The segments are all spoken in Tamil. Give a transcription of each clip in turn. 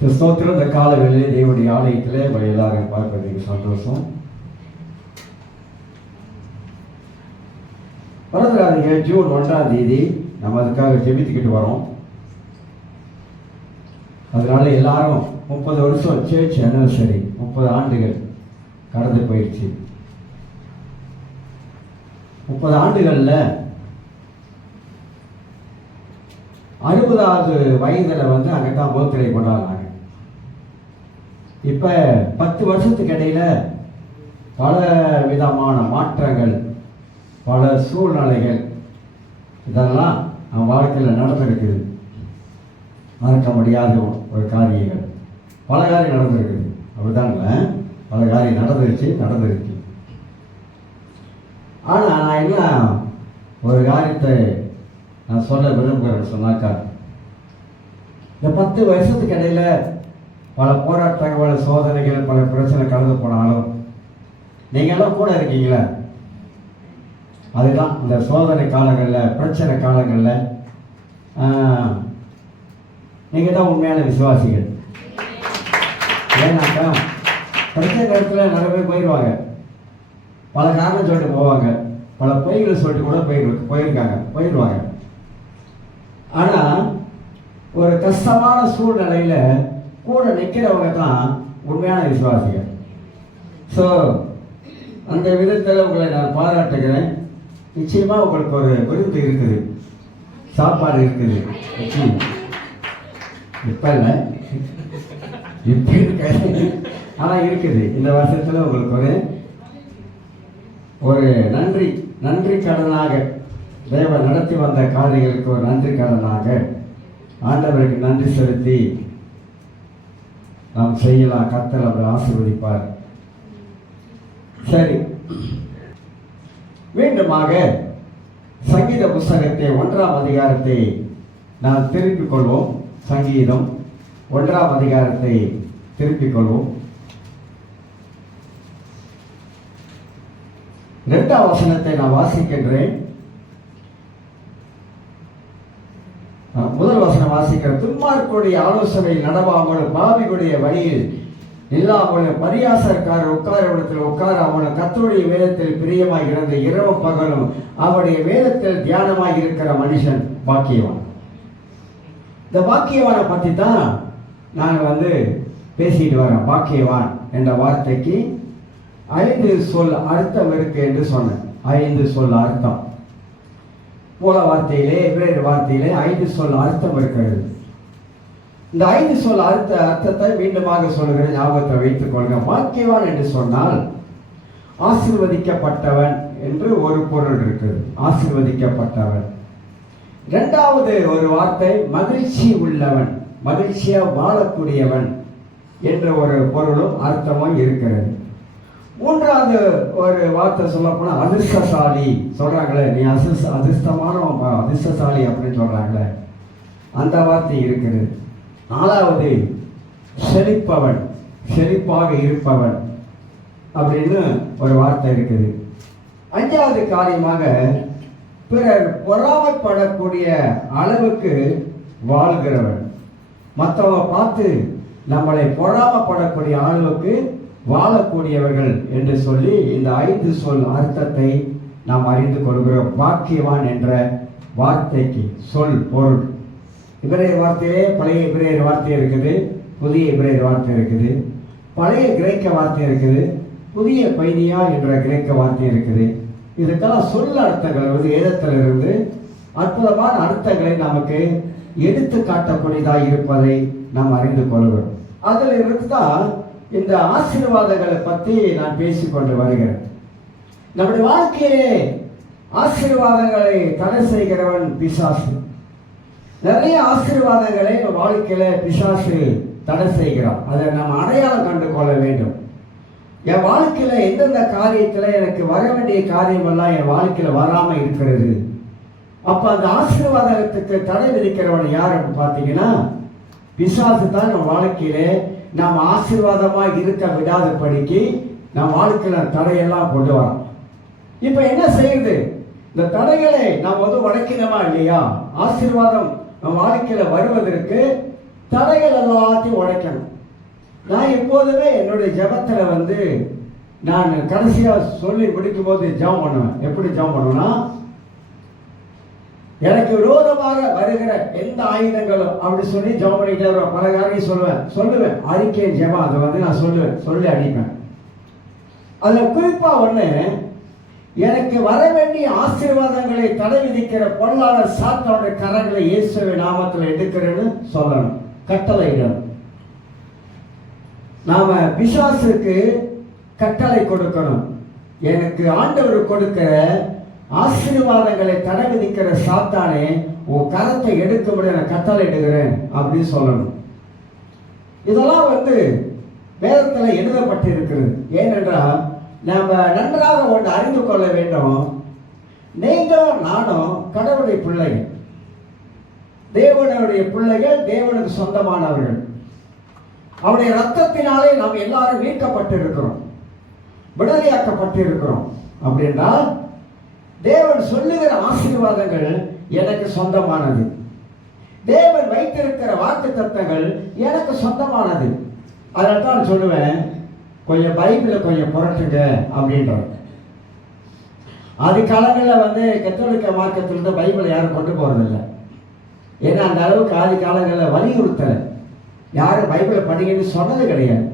ஸ்தோத்திரம். இந்த கால வேளையிலே தேவனுடைய ஆலயத்திலே உங்களை எல்லாரும் பார்ப்பதற்கு சந்தோஷம். மறந்துடாதீங்க, ஜூன் 1ஆம் தேதி நம்ம அதுக்காக ஜெபித்துக்கிட்டு வரோம். அதனால எல்லாரும் 30 வருஷம் சேர்ச் அனிவர்சரி, 30 ஆண்டுகள் கடந்து போயிடுச்சு. 30 ஆண்டுகளில் 60வது வயதில் அங்கே தான் பர்த்டே கொண்டாடினாங்க. இப்போ 10 வருஷத்துக்கு இடையில பல விதமான மாற்றங்கள், பல சூழ்நிலைகள் இதெல்லாம் நம்ம வாழ்க்கையில் நடந்திருக்குது. மறக்க முடியாத ஒரு காரியங்கள், பல காரியம் நடந்திருக்குது. அப்படிதாங்கள, பல காரியம் நடந்துருச்சு. ஆனால் நான் என்ன ஒரு காரியத்தை நான் சொல்ல விரும்புகிறேன்னு சொன்னாக்கா, இந்த 10 வருஷத்துக்கு இடையில பல போராட்டங்கள், பல சோதனைகள், பல பிரச்சனை கடந்து போனாலும் நீங்கள்லாம் கூட இருக்கீங்களே, அதுதான் இந்த சோதனை காலங்களில், பிரச்சனை காலங்களில் நீங்கள் தான் உண்மையான விசுவாசிகள். ஏன்னாக்கா பிரச்சனை நேரத்தில் நிறைய பேர் போயிடுவாங்க, பல காரணம் சொல்லிட்டு போவாங்க, பல பொய்களை சொல்லிட்டு கூட போயிடுவாங்க. ஆனால் ஒரு கஷ்டமான சூழ்நிலையில் கூட நிற்கிறவங்க தான் உண்மையான விசுவாசிகள். ஸோ அந்த விதத்தில் உங்களை நான் பாராட்டுகிறேன். நிச்சயமாக உங்களுக்கு ஒரு விருந்து இருக்குது, சாப்பாடு இருக்குது. இப்போ இல்லை, இப்போ இருக்கு, ஆனால் இருக்குது. இந்த வருஷத்தில் உங்களுக்கு ஒரு நன்றி கடனாக, தேவன் நடத்தி வந்த காரியங்களுக்கு ஒரு நன்றி கடனாக ஆண்டவருக்கு நன்றி செலுத்தி நாம் செய்யலாம். கர்த்தர் அவர் ஆசீர்வதிப்பார். சரி, மீண்டுமாக சங்கீத புஸ்தகத்தை 1ஆம் அதிகாரத்தை நாம் திருப்பிக் கொள்வோம். சங்கீதம் 1ஆம் அதிகாரத்தை திருப்பிக் கொள்வோம். 2ஆம் வசனத்தை நான் வாசிக்கின்றேன். முதல் வசனம் வாசிக்கிறேன். துன்மார்க்குடைய ஆலோசனையில் நடவாமலும், பாவிகளுடைய வழியில் இல்லாமலும், பரியாசக்காரர் உட்காரத்தில் உட்காராமலும், கர்த்தருடைய வேதத்தில் பிரியமாய் இருந்து இரவும் பகலும் அவருடைய வேதத்தில் தியானமாய் இருக்கிற மனுஷன் பாக்கியவான். இந்த பாக்கியவானை பற்றி தான் நாங்கள் பேசிட்டு வரோம். பாக்கியவான் என்ற வார்த்தைக்கு 5 சொல் அர்த்தம் இருக்கு என்று சொன்னேன். 5 சொல் அர்த்தம். மூல வார்த்தையிலே, எபிரேய வார்த்தையிலே 5 சொல் அர்த்தம் இருக்கிறது. இந்த 5 சொல் அர்த்தத்தை மீண்டுமாக சொல்கிறேன், ஞாபகத்தை வைத்துக் கொள்ளுங்க. பாக்கியவான் என்று சொன்னால் ஆசீர்வதிக்கப்பட்டவன் என்று ஒரு பொருள் இருக்குது. ஆசீர்வதிக்கப்பட்டவன். 2வது ஒரு வார்த்தை மகிழ்ச்சி உள்ளவன், மகிழ்ச்சியா வாழக்கூடியவன் என்ற ஒரு பொருளும் அர்த்தமும் இருக்கிறது. 3வது ஒரு வார்த்தை சொல்ல போனா அதிர்ஷ்டசாலி சொல்றாங்களே, நீ அதிர்ஷ்டமானவன், அதிர்ஷ்டசாலி அப்படின்னு சொல்றாங்களே, அந்த வார்த்தை இருக்குது. 4வது செழிப்பவன், செழிப்பாக இருப்பவன் அப்படின்னு ஒரு வார்த்தை இருக்குது. 5வது காரியமாக பிறர் பொறாமைப்படக்கூடிய அளவுக்கு வாழ்கிறவன், மற்றவங்க பார்த்து நம்மளை பொறாமைப்படக்கூடிய அளவுக்கு வாழக்கூடியவர்கள் என்று சொல்லி இந்த 5 சொல் அர்த்தத்தை நாம் அறிந்து கொள்கிறோம். பாக்கியவான் என்ற வார்த்தைக்கு சொல் பொருள். இபிரேய வார்த்தையிலே பழைய இபிரேய வார்த்தை இருக்குது, புதிய இபிரேய வார்த்தை இருக்குது. பழைய கிரேக்க வார்த்தை இருக்குது, புதிய பைனியா என்ற கிரேக்க வார்த்தை இருக்குது. இதுக்கெல்லாம் சொல் அர்த்தங்கள் வேதத்திலிருந்து அற்புதமான அர்த்தங்களை நமக்கு எடுத்து காட்டக்கூடியதாக இருப்பதை நாம் அறிந்து கொள்கிறோம். அதில் இருந்து தான் இந்த ஆசீர்வாதங்களை பற்றி நான் பேசிக்கொண்டு வருகிறேன். நம்முடைய வாழ்க்கையிலே ஆசீர்வாதங்களை தடை செய்கிறவன் பிசாசு. நிறைய ஆசீர்வாதங்களை வாழ்க்கையில பிசாசு தடை செய்கிறான். அதை நாம் அடையாளம் கண்டு கொள்ள வேண்டும். என் வாழ்க்கையில எந்தெந்த காரியத்துல எனக்கு வர வேண்டிய காரியமெல்லாம் என் வாழ்க்கையில வராம இருக்கிறது, அப்ப அந்த ஆசீர்வாதத்துக்கு தடை விதிக்கிறவன் யார் அப்படின்னு பார்த்தீங்கன்னா பிசாசு தான். நம்ம வாழ்க்கையிலே நாம் ஆசீர்வாதமா இருக்க விடாதபடிக்கு நம் வாழ்க்கையில தடையெல்லாம் கொண்டு வரோம். இப்ப என்ன செய்யுது? இந்த தடைகளை நாம் உடைக்கணுமா இல்லையா? ஆசீர்வாதம் நம் வாழ்க்கையில வருவதற்கு தடைகள் எல்லாத்தையும் உடைக்கணும். நான் எப்போதுமே என்னுடைய ஜெபத்தில் நான் கடைசியாக சொல்லி முடிக்கும் போது ஜெபம் பண்ணுவேன். எப்படி ஜெபம் பண்ணுவேன்னா, எனக்கு விரோதமாக வருகிற எந்த ஆயுதங்களும் அப்படி சொல்லி ஜெபம் பண்ணிக்கிட்டே வருவேன். பல காரியம் சொல்லுவேன் அறிக்கை ஜெபம் அதை நான் சொல்லி அடிப்பேன். அதில் குறிப்பாக ஒன்று, எனக்கு வர வேண்டிய ஆசீர்வாதங்களை தடை விதிக்கிற பொருளாளர் சாத்தானுடைய கரங்களை இயேசுவின் நாமத்தில் எடுக்கிறேன்னு சொல்லணும், கட்டளையிடணும். நாம பிசாசுக்கு கட்டளை கொடுக்கணும். எனக்கு ஆண்டவர் கொடுக்கிற ஆசீர்வாதங்களை தடை விதிக்கிற சாத்தானே, உன் கரத்தை எடுக்க முடிய கட்டளை இடுகிறேன் அப்படின்னு சொல்லணும். இதெல்லாம் வேதத்தில் எழுதப்பட்டிருக்கிறது. ஏனென்றால் நாம் நன்றாக ஒன்று அறிந்து கொள்ள வேண்டும். நீங்களும் நானும் கடவுளுடைய பிள்ளைகள், தேவனுடைய பிள்ளைகள், தேவனுக்கு சொந்தமானவர்கள். அவருடைய ரத்தத்தினாலே நாம் எல்லாரும் மீட்கப்பட்டிருக்கிறோம், விடுதலையாக்கப்பட்டிருக்கிறோம். அப்படின்னா தேவன் சொல்லுகிற ஆசீர்வாதங்கள் எனக்கு சொந்தமானது. தேவன் வைத்திருக்கிற வாக்கு தத்தங்கள் எனக்கு சொந்தமானது. அதனால தான் சொல்லுவேன், கொஞ்சம் பைபிளை கொஞ்சம் புரட்டுங்க அப்படின்றாங்க. ஆதி காலங்களில் கத்தோலிக்க மார்க்கத்திலிருந்து பைபிளை யாரும் கொண்டு போகிறதில்லை. ஏன்னா அந்த அளவுக்கு ஆதி காலங்களில் வலியுறுத்தலை, யாரும் பைபிளை படிக்கணும்னு சொன்னது கிடையாது.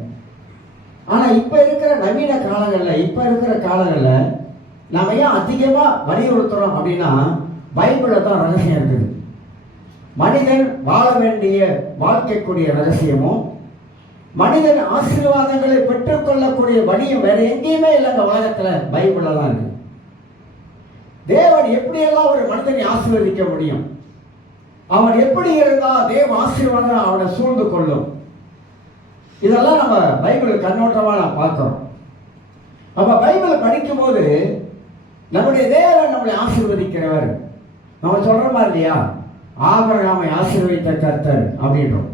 ஆனால் இப்போ இருக்கிற நவீன காலங்களில், இப்போ இருக்கிற காலங்களில் நம்ம ஏன் அதிகமாக வலியுறுத்துறோம் அப்படின்னா, பைபிளில் தான் ரகசியம் இருக்குது. மனிதன் வாழ வேண்டிய வாழ்க்கைக்குரிய ரகசியமும், மனிதன் ஆசீர்வாதங்களை பெற்றுக்கொள்ளக்கூடிய வழியும் வேற எங்கேயுமே இல்லை. இந்த உலகத்தில் பைபிளில் தான் இருக்கு. தேவன் எப்படியெல்லாம் ஒரு மனிதனை ஆசீர்வதிக்க முடியும், அவன் எப்படி இருந்தால் தேவ ஆசீர்வாதம் அவனை சூழ்ந்து கொள்ளும், இதெல்லாம் நம்ம பைபிள் கண்ணோட்டமாக நான் பார்க்கிறோம். அப்போ பைபிளை படிக்கும் போது நம்முடைய தேவன் நம்மளை ஆசீர்வதிக்கிறவர். நம்ம சொல்கிறோமா இல்லையா, ஆபிரகாமை ஆசீர்வதித்த கர்த்தர் அப்படின்றோம்.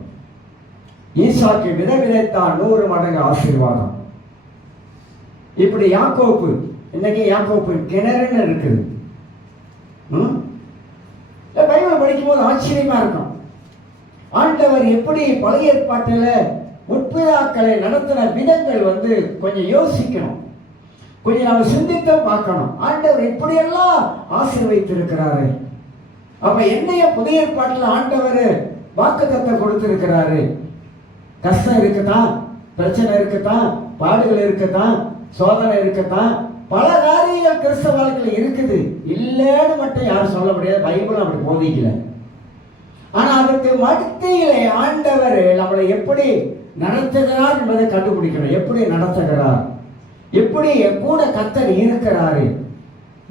ஈசாக்கு விதைத்தான் 100 மடங்கு ஆசீர்வாதம். இப்படி யாக்கோப்பு, இன்னைக்கு யாக்கோப்பு கிணறுன்னு இருக்குது. பைபிள் படிக்கும் போது ஆச்சரியமா இருக்கும். ஆண்டவர் எப்படி பழைய ஏற்பாட்டில் முற்பிதாக்களை நடத்தின விதங்கள் கொஞ்சம் யோசிக்கணும், கொஞ்சம் நம்ம சிந்தித்து பார்க்கணும். ஆண்டவர் இப்படியெல்லாம் ஆசீர்வதித்திருக்கிறாரு. அப்ப என்னைய புதிய ஏற்பாட்டில் ஆண்டவர் வாக்குத்தத்தத்தை கொடுத்திருக்கிறாரு. கஷ்டம் இருக்குதான், பிரச்சனை இருக்குதான், பாடுகள் இருக்குதான், சோதனை இருக்குதான், பல காரியங்கள் கிறிஸ்தவ வாழ்க்கையில் இருக்குது. இல்லைன்னு மட்டும் யாரும் சொல்ல முடியாது, பைபிளும் அப்படி போதிக்கல. ஆனா அதுக்கு மத்தியிலே ஆண்டவர் நம்மளை எப்படி நடத்துகிறார் என்பதை கண்டுபிடிக்கணும். எப்படி நடத்துகிறார், எப்படி என் கூட கர்த்தர் இருக்கிறாரு,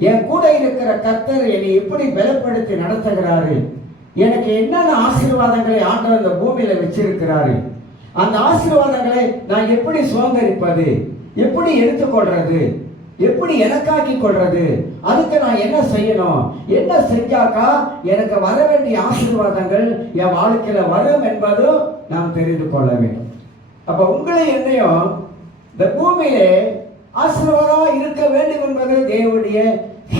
என் கூட இருக்கிற கர்த்தர் என்னை எப்படி பலப்படுத்தி நடத்துகிறாரு, எனக்கு என்னென்ன ஆசீர்வாதங்களை ஆண்டவர் இந்த பூமியில வச்சிருக்கிறாரு, அந்த ஆசீர்வாதங்களை நான் எப்படி சுதந்திரிப்பது, எப்படி எடுத்துக்கொள்றது, எப்படி எனக்காக்கி கொள்றது, அதுக்கு நான் என்ன செய்யணும், என்ன செஞ்சாக்கா எனக்கு வர வேண்டிய ஆசீர்வாதங்கள் என் வாழ்க்கையில வரும் என்பதும் நாம் தெரிந்து கொள்ள வேண்டும். அப்ப உங்களை என்னையும் இந்த பூமியிலே ஆசீர்வாதமா இருக்க வேண்டும் என்பது தேவனுடைய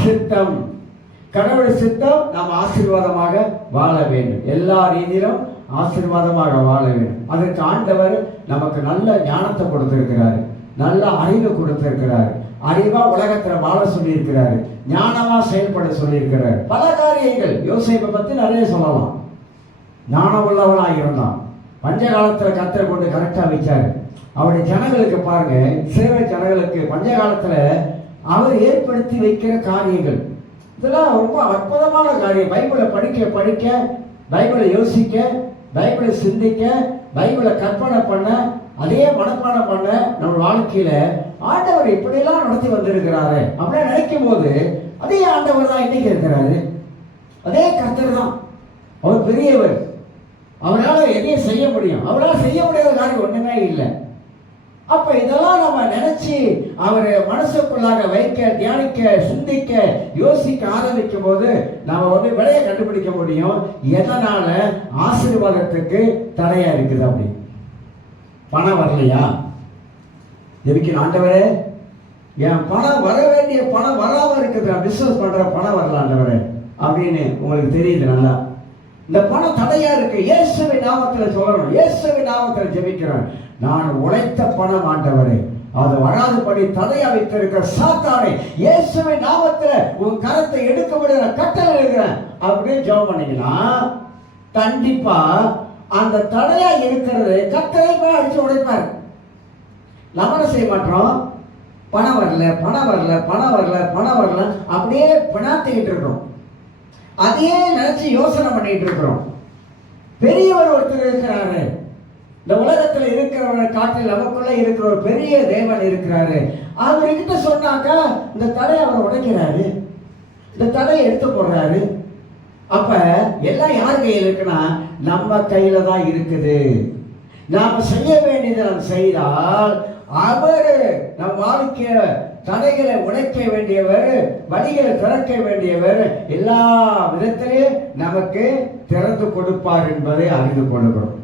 சித்தம். கடவுள் சித்தம் நாம் ஆசீர்வாதமாக வாழ வேண்டும், எல்லா ரீதியிலும் ஆசீர்வாதமாக வாழ வேண்டும். அதற்கு ஆண்டவர் நமக்கு நல்ல ஞானத்தை கொடுத்திருக்கிறார், நல்ல அறிவு கொடுத்திருக்கிறார், அறிவா உலகத்தில் வாழ சொல்லி இருக்கிறாரு, ஞானமா செயல்பட சொல்லி இருக்கிறார். பல காரியங்கள் யோசேப்பை பத்தி நிறைய சொல்லலாம். ஞானம் உள்ளவனாக இருந்தான், பஞ்ச காலத்துல கர்த்தர் கொண்டு கரெக்டா வச்சாரு. அவருடைய ஜனங்களுக்கு பாருங்க, சேவை ஜனங்களுக்கு பஞ்ச காலத்துல அவர் ஏற்படுத்தி வைக்கிற காரியங்கள் இதெல்லாம் ரொம்ப அற்புதமான காரியம். பைபிளை படிக்க படிக்க, பைபிளை யோசிக்க, பைபிளை சிந்திக்க, பைபிளை கற்பனை பண்ண, அதே மனப்பாடம் பண்ண நம்ம வாழ்க்கையில ஆண்டவர் இப்படியெல்லாம் நடத்தி வந்திருக்கிறாரு அப்படின்னு நினைக்கும் போது, அதே ஆண்டவர் தான் இன்னைக்கு இருக்கிறாரு, அதே கர்த்தர் தான். அவர் பெரியவர், அவரால் எதையும் செய்ய முடியும், அவரால் செய்ய முடியாத காரியம் ஒண்ணுமே இல்லை. அப்ப இதெல்லாம் நம்ம நினைச்சு அவர் மனசுக்குள்ளாக வைக்க, தியானிக்க, சிந்திக்க, யோசிக்க ஆரம்பிக்கும் போது நாம விலையை கண்டுபிடிக்க முடியும், எதனால ஆசீர்வாதத்துக்கு தடையா இருக்குது. அப்படி பணம் வரலையா, எதுக்கு ஆண்டவரே என் பணம் வர வேண்டிய பணம் வராம இருக்குது, நான் பிசினஸ் பண்ற பணம் வரல ஆண்டவரே அப்படின்னு உங்களுக்கு தெரியுது. நல்லா இந்த பணம் தடையா இருக்கு, இயேசுவின் நாமத்தில் சொல்லணும், இயேசுவின் நாமத்தில் ஜெபிக்கிறேன். நான் உழைத்த பணம் ஆண்டவரே, அது வராதுபடி தடையா வைத்திருக்கிற சாத்தானே, இயேசுவின் நாமத்தில் உன் கரத்தை எடுக்க முடிய கட்டளை எழுதுறேன் அப்படின்னு ஜெபம் பண்ணீங்கன்னா கண்டிப்பா அந்த தடையா இருக்கிறது கட்டளை போய் அடிச்சு உடைப்பாரு. நம்ம செய்ய மாட்டோம், பணம் வரல பணம் வரல பணம் வரல பணம் வரல அப்படியே பிணாத்திக்கிட்டு இருக்கிறோம். அதையே நினைச்சு யோசனை பண்ணிட்டு இருக்கிறோம். பெரியவர் ஒருத்தர் இருக்கிறாரு, இந்த உலகத்துல இருக்கிறவரை காட்டில் நமக்குள்ள இருக்கிற ஒரு பெரிய தேவன் இருக்கிறாரு. அவர்கிட்ட சொன்னாக்கா இந்த தடையை அவர் உடைக்கிறாரு, இந்த தடையை எடுத்து போடுறாரு. அப்ப எல்லாம் யார் கையில் இருக்குன்னா நம்ம கையில தான் இருக்குது. நாம செய்ய வேண்டியதை நாம் செய்தால் அவரு நம் வாழ்க்கைய தடைகளை உடைக்க வேண்டியவர், வழிகளை திறக்க வேண்டியவர், எல்லா விதத்திலையும் நமக்கு திறந்து கொடுப்பார் என்பதை அறிந்து கொள்கிறோம்.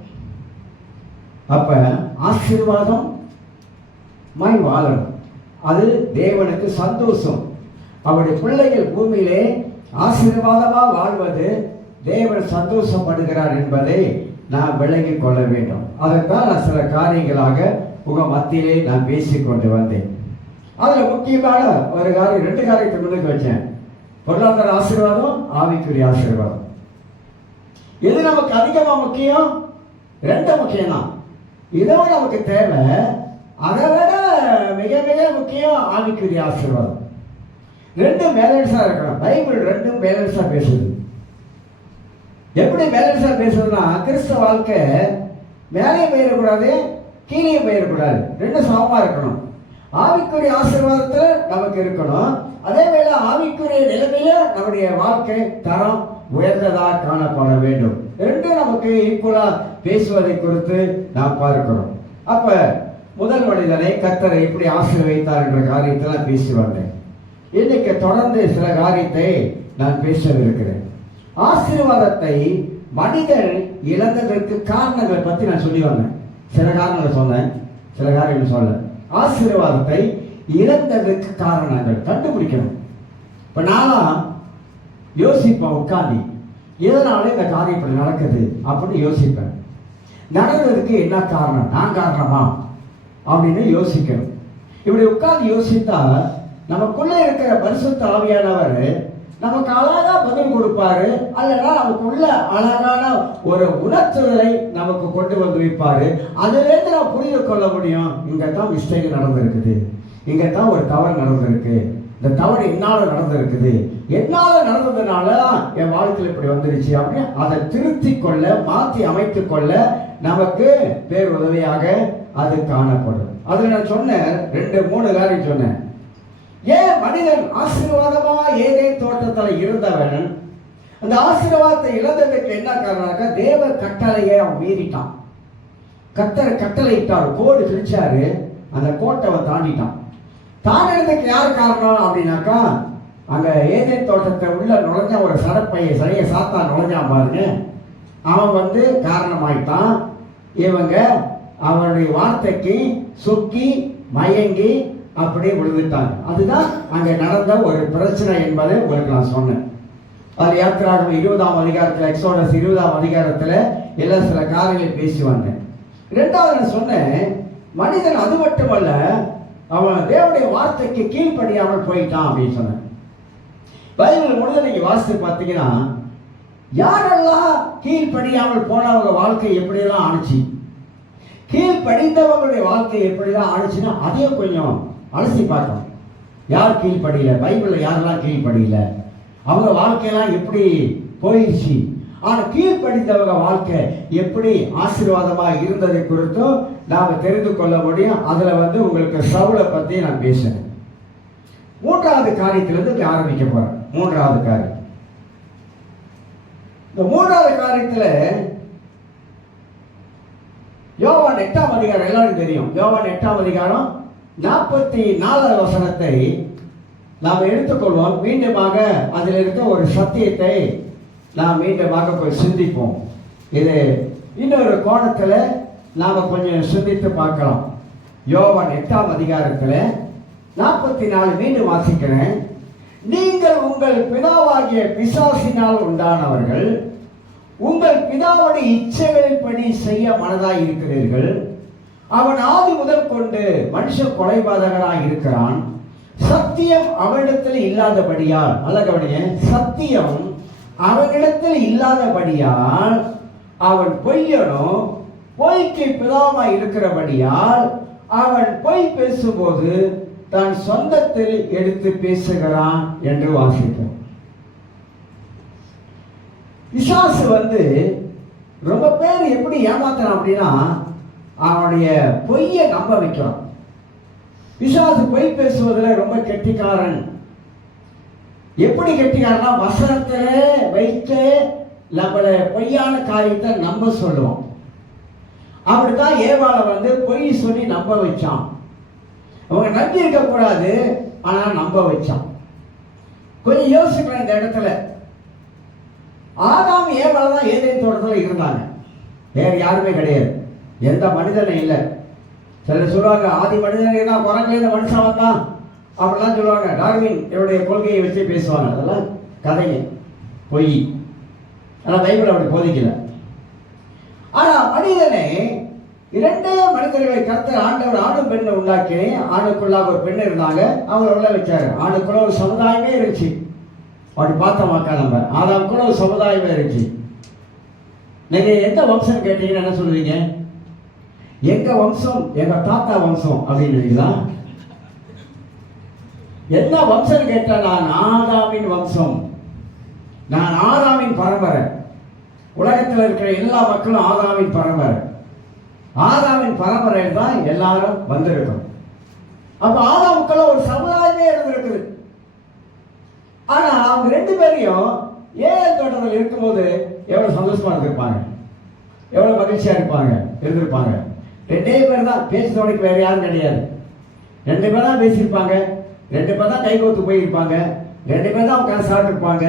அப்ப ஆசீர்வாதம் வாழணும், அது தேவனுக்கு சந்தோஷம். அவருடைய பிள்ளைகள் பூமியிலே ஆசீர்வாதமா வாழ்வது தேவன் சந்தோஷப்படுகிறார் என்பதை நாம் விளங்கிக் கொள்ள வேண்டும். அதைத்தான் நான் சில காரியங்களாக உங்க மத்தியிலே நான் பேசிக் கொண்டு வந்தேன். அதுல முக்கியமான ஒரு காரியம், 2 காரியத்தை முன்னுக்கு வச்சேன். பொருளாதார ஆசீர்வாதம், ஆவிக்குரிய ஆசீர்வாதம். எது நமக்கு அதிகமா முக்கியம்? 2 முக்கியம் தான். இதோட நமக்கு தேவை, அதை விட மிக மிக முக்கியம் ஆவிக்குரிய ஆசீர்வாதம். 2 பேலன்ஸா இருக்கணும். பைபிள் 2 பேலன்ஸா பேசுது. எப்படி பேலன்ஸா பேசுதுன்னா, கிறிஸ்தவ வாழ்க்கை மேலே போயிடக்கூடாது, கீழே போயிடக்கூடாது, 2 சமமா இருக்கணும். ஆவிக்குரிய ஆசீர்வாதத்துல நமக்கு இருக்கணும், அதே வேளை ஆவிக்குரிய நிலைமையில நம்முடைய வாழ்க்கை தரம் உயர்ந்ததா காணப்பட வேண்டும். 2 நமக்கு ஈக்குவலா பேசுவதை குறித்து நாம் பார்க்கிறோம். அப்ப முதல் மனிதனை கர்த்தர் எப்படி ஆசீர்வதித்தார் என்ற காரியத்தை பேசி வந்தேன். இன்னைக்கு தொடர்ந்து சில காரியத்தை நான் பேசவிருக்கிறேன். ஆசீர்வாதத்தை மனிதன் இழந்ததற்கு காரணங்கள் பத்தி நான் சொல்லி வந்தேன். சில காரணங்களை சொன்னேன், சில காரியங்கள் சொல்ல. ஆசீர்வாதத்தை இழந்ததற்கு காரணங்கள் கண்டுபிடிக்கணும். இப்ப நானும் யோசிப்பேன், உட்காந்து எதனால இந்த காரியம் இப்படி நடக்குது அப்படின்னு யோசிப்பேன். நடந்ததுக்கு என்ன காரணம், நான் காரணமா அப்படின்னு யோசிக்கணும். இப்படி உட்கார்ந்து யோசித்தா நமக்குள்ள இருக்கிற பரிசுத்த ஆவியானவர் நமக்கு அழகா பதில் கொடுப்பாரு, அல்லனா நமக்குள்ள அழகான ஒரு உணர்த்துதலை நமக்கு கொண்டு வந்து வைப்பாரு. அதுல இருந்து நான் புரிந்து கொள்ள முடியும், இங்கதான் மிஸ்டேக் நடந்திருக்குது, இங்கதான் ஒரு தவறு நடந்திருக்கு, இந்த தவறு என்னால நடந்திருக்குது, என்னால நடந்ததுனால என் வாழ்க்கையில் இப்படி வந்துருச்சு அப்படின்னு அதை திருத்தி கொள்ள, மாற்றி அமைத்துக் கொள்ள நமக்கு பேர் உதவியாக அது காணப்படும். அதுல நான் சொன்னேன் 2-3 காரியம் சொன்னேன். ஏன் மனிதன் ஆசீர்வாதமா ஏதேன் தோட்டத்துல இருந்தவன் அந்த ஆசீர்வாதத்தை இழந்ததுக்கு என்ன காரணம்? தேவ கட்டளையை அவன் மீறிட்டான். கர்த்தர் கட்டளையிட்டார், கோடு கிழிச்சாரு, அந்த கோட்டை அவன் தாண்டிட்டான். தாண்டினதுக்கு யார் காரணம் அப்படின்னாக்கா, அங்க ஏதேன் தோட்டத்தை உள்ள நுழைஞ்ச ஒரு சடைய சாத்தான் நுழைஞ்சான் பாருங்க, அவன் காரணமாயிட்டான். இவங்க அவனுடைய வார்த்தைக்கு சொக்கி மயங்கி அப்படியே விழுந்துட்டாங்க. அதுதான் அங்க நடந்த ஒரு பிரச்சனை என்பதை உங்களுக்கு நான் சொன்னேன். அது யாத்திராகமம் 20ஆம் அதிகாரத்தில், எக்ஸோடஸ் 20ஆம் அதிகாரத்தில் எல்லாம் சில காரியங்களை பேசி வந்தேன். 2வது நான் சொன்னேன், மனிதன் அது மட்டுமல்ல, அவன் தேவனுடைய வார்த்தைக்கு கீழ்ப்படியாமல் போயிட்டான் அப்படின்னு சொன்னேன். பைபிள் முழுவதும் நீங்க வாசித்து பார்த்தீங்கன்னா, யாரெல்லாம் கீழ்ப்படியாமல் போனவங்க வாழ்க்கை எப்படியெல்லாம் ஆணுச்சு, கீழ்ப்படிந்தவங்களுடைய வாழ்க்கை எப்படிலாம் ஆணுச்சுன்னா அதையும் கொஞ்சம் அலசி பார்த்தோம். யார் கீழ்ப்படியில, பைபிள்ல யாரெல்லாம் கீழ்ப்படியில, அவங்க வாழ்க்கையெல்லாம் எப்படி போயிடுச்சு, ஆனா கீழ்ப்படிந்தவங்க வாழ்க்கை எப்படி ஆசீர்வாதமா இருந்ததை குறித்தும் நாம தெரிந்து கொள்ள முடியும். அதுல உங்களுக்கு சவுலை பத்தி நான் பேசுறேன். 3வது காரியத்திலிருந்து ஆரம்பிக்க போறேன். 3வது காரியம், இந்த 3வது காரியத்துல யோவான் 8ஆம் அதிகாரம் எல்லாருக்கும் தெரியும். யோவான் 8ஆம் அதிகாரம் 44வது வசனத்தை நாம் எடுத்துக்கொள்வோம். மீண்டுமாக அதில் இருக்க ஒரு சத்தியத்தை நாம் மீண்டுமாக போய் சிந்திப்போம். இது இன்னொரு கோணத்தில் நாம் கொஞ்சம் சிந்தித்து பார்க்கலாம். யோவான் 8ஆம் அதிகாரத்தில் 44 மீண்டும் வாசிக்கிறேன். நீங்கள் உங்கள் பிதாவாகிய பிசாசினால் உண்டானவர்கள், உங்கள் பிதாவுடைய இச்சைகளின்படி செய்ய மனதாய் இருக்கிறீர்கள். அவன் ஆதி முதல் கொண்டு மனுஷ கொலைபாதகனாய் இருக்கிறான். சத்தியம் அவனிடத்தில் இல்லாதபடியால், அல்ல கவனிங்க, சத்தியம் அவனிடத்தில் இல்லாதபடியால் அவன் பொய்யனும், பொய்க்கு பிதாவாய் இருக்கிறபடியால் அவன் பொய் பேசும்போது தன் சொந்தத்தில் எடுத்து பேசுகிறான் என்று வாசிப்போம். பிசாசு ரொம்ப பேர் எப்படி ஏமாத்துறான் அப்படின்னா, அவனுடைய பொய்யை நம்ப வைக்கிறான். பிசாசு பொய் பேசுவதில் ரொம்ப கெட்டிக்காரன். எப்படி கெட்டிக்காரனா, வசனத்திலே வைத்து நம்மளை பொய்யான காரியத்தை நம்ப சொல்லுவோம். அப்படித்தான் ஏவாளை பொய் சொல்லி நம்ப வச்சான். அவங்க நம்பி இருக்க கூடாது, ஆனா நம்ப வச்சான். கொஞ்சம் யோசிக்கலாம். இந்த இடத்துல ஆதாம் ஏவாளை தான் ஏதேன் தோட்டத்தில் இருந்தாங்க, வேற யாருமே கிடையாது, எந்த மனிதனும் இல்லை. சிலர் சொல்லுவாங்க ஆதி மனிதன் இருந்தா குரங்குல இந்த மனுஷன் வந்தான் அப்படிலாம் சொல்லுவாங்க. டார்வின் என்னுடைய கொள்கையை வச்சு பேசுவாங்க. அதெல்லாம் கதைங்க, பொய். ஆனால் பைபிள் அப்படி போதிக்கல. ஆனா மனிதனை இரண்டே மனிதர்களை கர்த்தர் ஆண்டவர் ஆணும் பெண்ணை உண்டாக்கி, ஆணுக்குள்ளாக ஒரு பெண் இருந்தாங்க, அவங்க உள்ள வச்சாரு. ஆணுக்குள்ள ஒரு சமுதாயமே இருந்துச்சு. அப்படி பார்த்தோமாக்கா நம்ம ஆதாமுக்குள்ள ஒரு சமுதாயமே இருந்துச்சு. நீங்க எந்த வம்சம் கேட்டீங்கன்னு என்ன சொல்லுவீங்க? எங்க வம்சம், எங்க தாத்தா வம்சம் அப்படின்றீங்களா? என்ன வம்சம் கேட்டா, நான் ஆதாமின் வம்சம், நான் ஆதாமின் பரம்பரை. உலகத்தில் இருக்கிற எல்லா மக்களும் ஆதாமின் பரம்பரை. ஆதாமின் பரம்பரையில் தான் எல்லாரும் வந்திருக்கோம். அப்ப ஆதாமுக்குள்ள ஒரு சமுதாயமே இருந்திருக்குது. ஆனா அவங்க ரெண்டு பேரையும் ஏழை தோட்டத்தில் இருக்கும்போது எவ்வளவு சந்தோஷமா இருந்திருப்பாங்க, எவ்வளவு மகிழ்ச்சியா இருந்திருப்பாங்க. ரெண்டே பேர் தான், பேச்சு துணைக்கு வேற யாரும் கிடையாது. ரெண்டு பேர் தான் பேசியிருப்பாங்க, ரெண்டு பேர் தான் கைகோத்து போயிருப்பாங்க, ரெண்டு பேர் தான் உட்காந்து சாப்பிட்டுருப்பாங்க.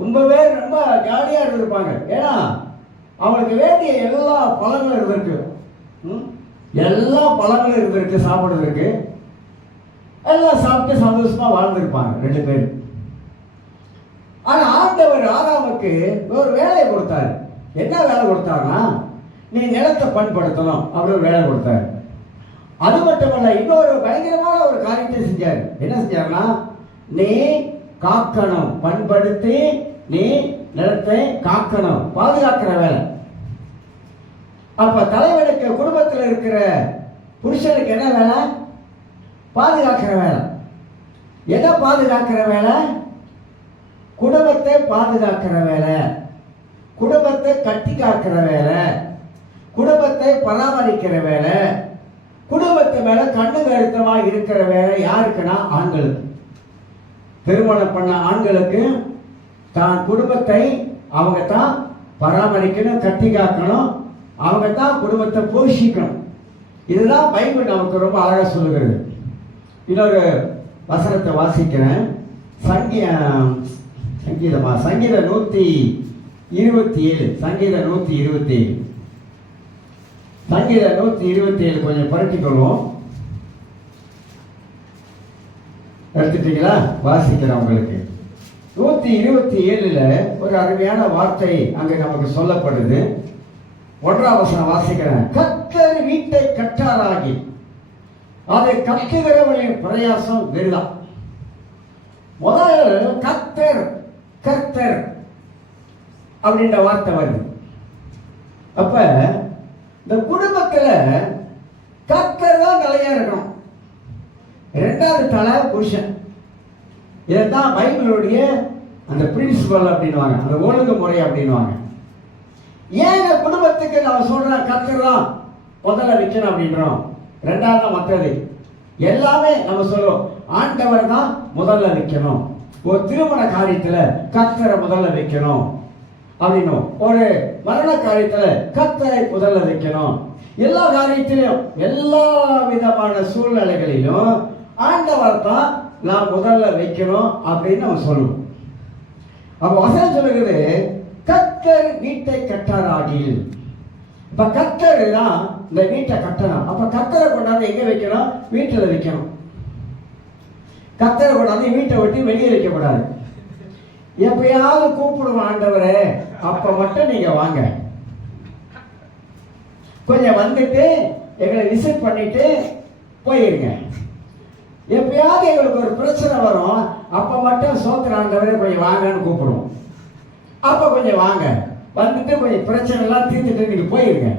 ரொம்ப பேர் ரொம்ப ஜாலியா இருந்திருப்பாங்க. ஏன்னா அவங்களுக்கு வேண்டிய எல்லா பழங்களும் இருந்திருக்கு, எல்லா பழங்களும் இருந்திருக்கு, சாப்பிடுறதுக்கு எல்லாம் சாப்பிட்டு சந்தோஷமா வாழ்ந்திருப்பாங்க ரெண்டு பேரும். ஆனா ஆண்டவர் ஆதாமுக்கு ஒரு வேலையை கொடுத்தாரு. என்ன வேலை கொடுத்தாருன்னா, நீ நிலத்தை பண்படுத்தணும் அப்படின்னு வேலை கொடுத்தாரு. அது மட்டுமல்ல, இன்னொரு பயங்கரமான ஒரு காரியத்தை செஞ்சாரு. என்ன செஞ்சாருன்னா, நீ காக்கணும், பண்படுத்தி நீ நிலத்தை காக்கணும், பாதுகாக்கிற வேலை. அப்ப தலைவனுக்கு குடும்பத்தில் இருக்கிற புருஷனுக்கு என்ன வேலை? பாதுகாக்கிற வேலை. எதை பாதுகாக்கிற வேலை? குடும்பத்தை பாதுகாக்கிற வேலை, குடும்பத்தை கட்டி காக்கிற வேலை, குடும்பத்தை பராமரிக்கிற வேலை, குடும்பத்து மேல கண்ணு கருத்தமா இருக்கிற வேலை யாருக்குன்னா ஆண்களுக்கு. திருமணம் பண்ண ஆண்களுக்கு தான் குடும்பத்தை அவங்க தான் பராமரிக்கணும், கட்டி காக்கணும், அவங்க தான் குடும்பத்தை போஷிக்கணும். இதுதான் பைபிள் நமக்கு ரொம்ப அழகா சொல்லுகிறது. இன்னொரு வசனத்தை வாசிக்கிறேன். சங்கீதம் 127, சங்கீதம் 127, சங்கீதம் 127 கொஞ்சம் பரட்டிக்கொள்வோம். எடுத்துட்டீங்களா? வாசிக்கிறேன் உங்களுக்கு. 127ல ஒரு அருமையான வார்த்தை அங்க நமக்கு சொல்லப்படுது. 1ஆம் வசனம் வாசிக்கிறேன். கர்த்தர் வீட்டை கட்டாராகி அதை கட்டுகிறவர்களின் பிரயாசம் வெறுதான். முதல் கர்த்தர் கர்த்தர் அப்படின்ற வார்த்தை வருது. அப்ப இந்த குடும்பத்துல கர்த்தர் தான் தலையா இருக்கணும். இரண்டாவது தலை புருஷன். இதைத்தான் பைபிளுடைய அந்த பிரின்சிபல் அப்படின்வாங்க, அந்த ஒழுங்குமுறை அப்படின்வாங்க. ஏன் குடும்பத்துக்கு நான் சொல்றேன் கர்த்தர் தான் முதல்ல வைக்கணும் அப்படின்றோம், ரெண்டாவது மற்றது எல்லாமே நம்ம சொல்றோம் ஆண்டவர் தான் முதல்ல வைக்கணும். ஒரு திருமண காரியத்துல கர்த்தரை முதல்ல வைக்கணும் அப்படின்னும், ஒரு மரண காரியத்துல கர்த்தரை முதல்ல வைக்கணும். எல்லா காரியத்திலும் எல்லா விதமான சூழ்நிலைகளிலும் ஆண்டவர் தான் நான் முதல்ல வைக்கணும் அப்படின்னு நம்ம சொல்லுவோம். அப்ப வசனம் சொல்லுகிறது கர்த்தர் வீட்டை கட்டாராகில். இப்ப கர்த்தர் தான் இந்த வீட்டை கட்டணும். அப்ப கர்த்தரை கொண்டாந்து எங்க வைக்கணும்? வீட்டில் வைக்கணும். கர்த்தரை கொண்டாந்து வீட்டை விட்டு வெளியே வைக்க கூடாது. எப்பயாவது கூப்பிடுவோம் ஆண்டவரே, அப்ப மட்டும் நீங்க வாங்க, கொஞ்சம் வந்துட்டு எங்களை விசிட் பண்ணிட்டு போயிருங்க. எப்பயாவது எங்களுக்கு ஒரு பிரச்சனை வரும், அப்ப மட்டும் சோத்திர ஆண்டவரே கொஞ்சம் வாங்கன்னு கூப்பிடுவோம். அப்ப கொஞ்சம் வாங்க, வந்துட்டு கொஞ்சம் பிரச்சனை எல்லாம் தீர்த்துட்டு நீங்க போயிருங்க.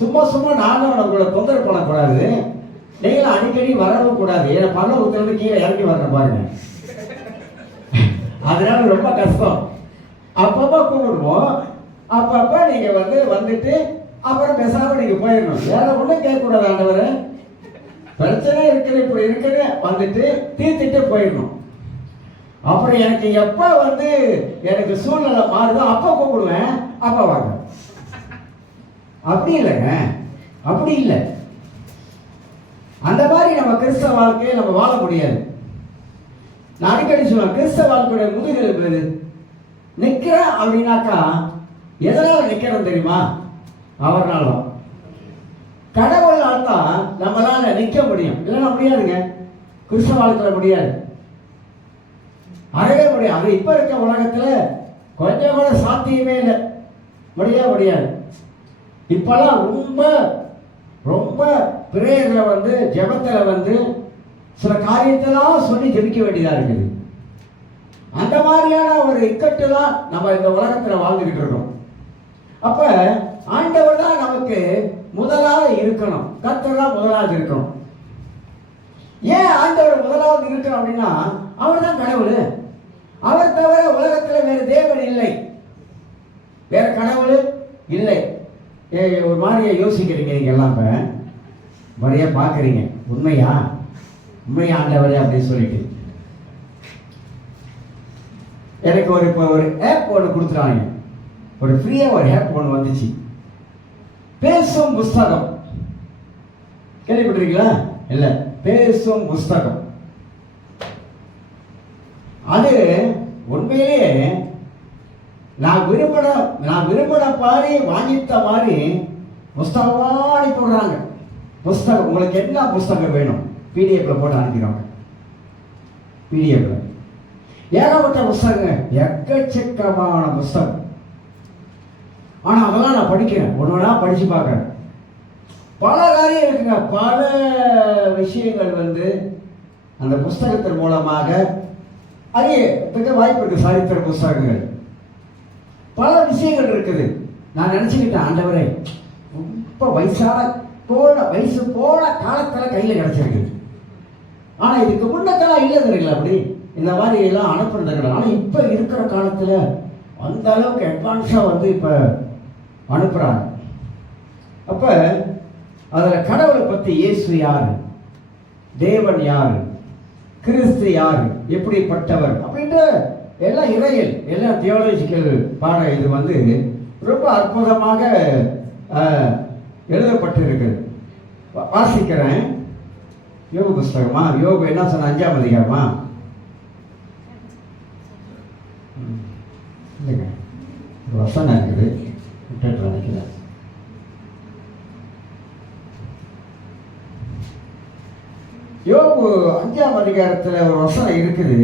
சும்மா சும்மா நானும் உங்களை தொந்தரவு பண்ணக்கூடாது, நீங்களும் அடிக்கடி வரவும் கூடாது. ஏன்னா பரலோகத்திலிருந்து கீழே இறங்கி வரணும் பாருங்க, அதனால ரொம்ப கஷ்டம். அப்பப்போ கூப்பிடுவோம், அப்பப்போ நீங்க வந்துட்டு அப்புறம் பேசாம நீங்க போயிடணும். வேற ஒன்றும் கேட்கக்கூடாது. ஆண்டவரை பிரச்சனை இருக்குது, இப்படி இருக்குன்னு வந்துட்டு தீர்த்துட்டு போயிடணும். அப்புறம் எனக்கு எப்ப எனக்கு சூழ்நிலை மாறுதோ அப்ப கூப்பிடுவேன், அப்ப வாங்க. அப்படி இல்லைங்க, அப்படி இல்லை. அந்த மாதிரி நம்ம கிறிஸ்தவ வாழ்க்கையை நம்ம வாழ முடியாது. நான் அடிக்கடி சொல்லுவேன், கிறிஸ்தவ வாழ்க்கையுடைய முதுகெலும்பு நிக்கிறேன் அப்படின்னாக்கா எதனால நிக்கிறோம் தெரியுமா? அவர்னால கடவுளால் தான் நம்மளால நிக்க முடியும். இல்லைன்னா முடியாதுங்க, கிறிஸ்தவ வாழ்க்கையில முடியாது, அறவே முடியாது. அது இப்ப இருக்க உலகத்துல கொஞ்சம் கூட சாத்தியமே இல்லை, முடியாது. இப்பெல்லாம் ரொம்ப ரொம்ப பிரேயர்ல ஜெபத்துல சில காரியத்தெல்லாம் சொல்லி ஜெபிக்க வேண்டியதா இருக்குது. அந்த மாதிரியான ஒரு இக்கட்டு தான் நம்ம இந்த உலகத்துல வாழ்ந்துகிட்டு இருக்கோம். அப்ப ஆண்டவர் தான் நமக்கு முதலாக இருக்கணும், கர்த்தர் தான் முதலாவது இருக்கணும். ஏன் ஆண்டவர் முதலாவது இருக்கணும் அப்படின்னா, அவர் தான் கடவுள். அவர் தவிர உலகத்துல வேற தேவன் இல்லை, வேற கடவுள் இல்லை. ஒரு மாதிரியா யோசிக்கிறீங்க நீங்க எல்லாம், இப்ப மாதிரியா பாக்குறீங்க. உண்மையா ஆண்டவரே அப்படின்னு சொல்லிட்டு எனக்கு ஒரு ஆப் ஒன்று கொடுத்துறாங்க, ஒரு ஃப்ரீயா ஒரு ஆப் ஒன்று வந்துச்சு, பேசும் புஸ்தகம். கேள்விப்பட்டிருக்கீங்களா? இல்ல, பேசும் புஸ்தகம். அது உண்மையிலேயே நான் விரும்பின பாடி வாங்கித்த மாதிரி புஸ்தகமாடி போடுறாங்க. புஸ்தகம் உங்களுக்கு என்ன புஸ்தகம் வேணும் பிடிஎஃப்ல போட்டு அனுப்பிடுவாங்க. பிடிஎஃப்ல ஏகப்பட்ட புஸ்தகங்க, எக்கச்சக்கமான புஸ்தகம். ஆனா அதெல்லாம் நான் படிக்கிறேன், ஒன்னொன்னா படிச்சு பார்க்கிறேன். பல காரியம் இருக்குங்க, பல விஷயங்கள் அந்த புஸ்தகத்தின் மூலமாக அறிய வாய்ப்பு இருக்கு. சரித்திர புஸ்தகங்கள் பல விஷயங்கள் இருக்குது. நான் நினைச்சுக்கிட்டேன், ஆண்டவரே ரொம்ப வயசு போன காலத்துல கையில கிடைச்சிருக்கு. ஆனா இதுக்கு முன்னக்கெல்லாம் இல்லை தெரியுங்களா, அப்படி இந்த மாதிரி எல்லாம் அனுப்புறது. ஆனா இப்ப இருக்கிற காலத்துல அந்த அளவுக்கு அட்வான்ஸா இப்ப அனுப்புறாங்க. அப்ப அதுல கடவுளை பத்தி, இயேசு யாரு, தேவன் யாரு, கிறிஸ்து யாரு, எப்படிப்பட்டவர் அப்படின்ற எல்லாம் இறையல், எல்லாம் தியோலஜிக்கல் பாடம். இது ரொம்ப அற்புதமாக எழுதப்பட்டு இருக்குது. வாசிக்கிறேன். யோபு புஸ்தகமா, யோபு என்ன சொன்ன, 5ஆம் அதிகாரமா? இல்லைங்க, ஒரு வசனம் இருக்குது, விட்டுட்டு நினைக்கிறேன். யோபு 5ஆம் அதிகாரத்தில் ஒரு வசனம் இருக்குது,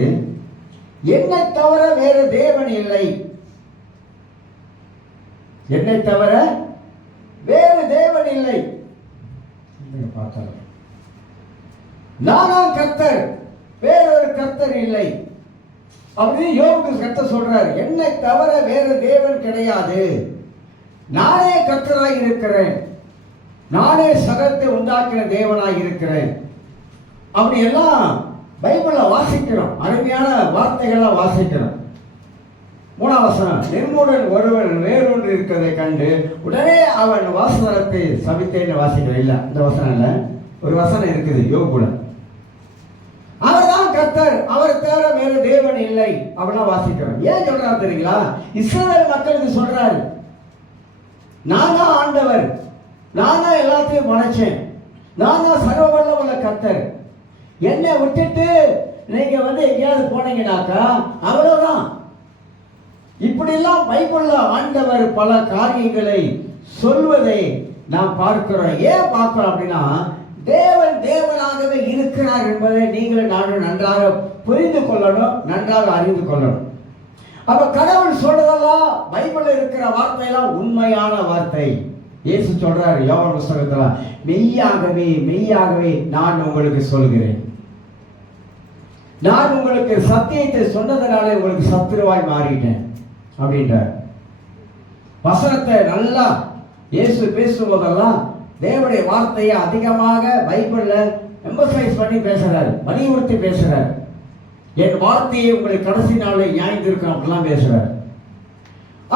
என்னை தவிர வேறு தேவன் இல்லை, என்னை தவிர வேறு தேவன் இல்லை. நானும் கர்த்தர், வேறொரு கர்த்தர் இல்லை அப்படின்னு யோபுக்கு கர்த்தர் சொல்றாரு. என்னை தவிர வேறு தேவன் கிடையாது, நானே கர்த்தராய் இருக்கிறேன், நானே சகத்தை உண்டாக்கின தேவனாய் இருக்கிறேன். அப்படி எல்லாம் பைபிள வாசிக்கிறோம், அருமையான வார்த்தைகள்லாம் வாசிக்கிறோம். 3ஆம் வசனம், நிர்மூடன் ஒருவன் வேறொன்று இருக்கிறதை கண்டு உடனே அவன் வாசனத்தை சபித்தேன்னு வாசிக்கிறோம். இல்ல, இந்த வசனம் இல்ல, ஒரு வசனம் இருக்குது யோபுல, அவர் தான் கர்த்தர், அவர் தவிர வேறு தேவன் இல்லை அப்படின்னா வாசிக்கிறோம். ஏன் சொல்றாரு தெரியுங்களா? இஸ்ரவேல் மக்களுக்கு சொல்றாரு, நான் தான் ஆண்டவர், நான் தான் எல்லாத்தையும் படைச்சேன், நான் தான் சர்வ வல்லமுள்ள கர்த்தர். என்னை விட்டுட்டு நீங்க எங்கேயாவது போனீங்கன்னாக்கா அவ்வளவுதான். இப்படிலாம் பைபிள்ல ஆண்டவர் பல காரியங்களை சொல்வதை நாம் பார்க்கிறோம். ஏன் பார்க்கிறோம் அப்படின்னா, தேவன் தேவனாகவே இருக்கிறார் என்பதை நீங்கள் நானும் நன்றாக புரிந்து கொள்ளணும், நன்றாக அறிந்து கொள்ளணும். அப்ப கடவுள் சொல்றதெல்லாம் பைபிள்ல இருக்கிற வார்த்தையெல்லாம் உண்மையான வார்த்தை. இயேசு சொல்றாரு யோவான் புத்தகத்துல, மெய்யாகவே மெய்யாகவே நான் உங்களுக்கு சொல்கிறேன், நான் உங்களுக்கு சத்தியத்தை சொன்னதனாலே உங்களுக்கு சத்துருவாய் மாறிட்டேன் அப்படின்றார். வசனத்தை நல்லா இயேசு பேசும்போதெல்லாம் தேவனுடைய வார்த்தையை அதிகமாக பைபிள்ல எம்பசைஸ் பண்ணி பேசுறாரு, வலியுறுத்தி பேசுறாரு. என் வார்த்தையை உங்களுக்கு கடைசி நாளை நியாயந்திருக்கும் அப்படிலாம் பேசுறாரு.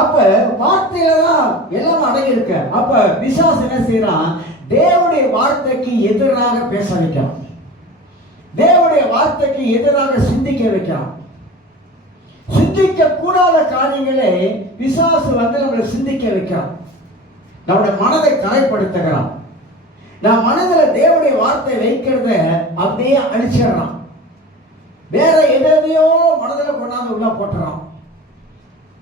அப்ப வார்த்தையில தான் எல்லாம் அடங்கி இருக்க. அப்ப பிசாசு என்ன செய்யறான்? தேவனுடைய வார்த்தைக்கு எதிராக பேச வைக்கிறான், தேவனுடைய வார்த்தைக்கு எதிராக சிந்திக்க வைக்கிறான். சிந்திக்க கூடாத காரியங்களை பிசாசு நம்மளை சிந்திக்க வைக்கிறான், நம்முடைய மனதை கரைப்படுத்துகிறான். நான் மனதில் தேவனுடைய வார்த்தை வைக்கிறத அப்படியே அழிச்சிடறான், வேற எதையோ மனதில் கொண்டாந்து உள்ள போட்டுறான்,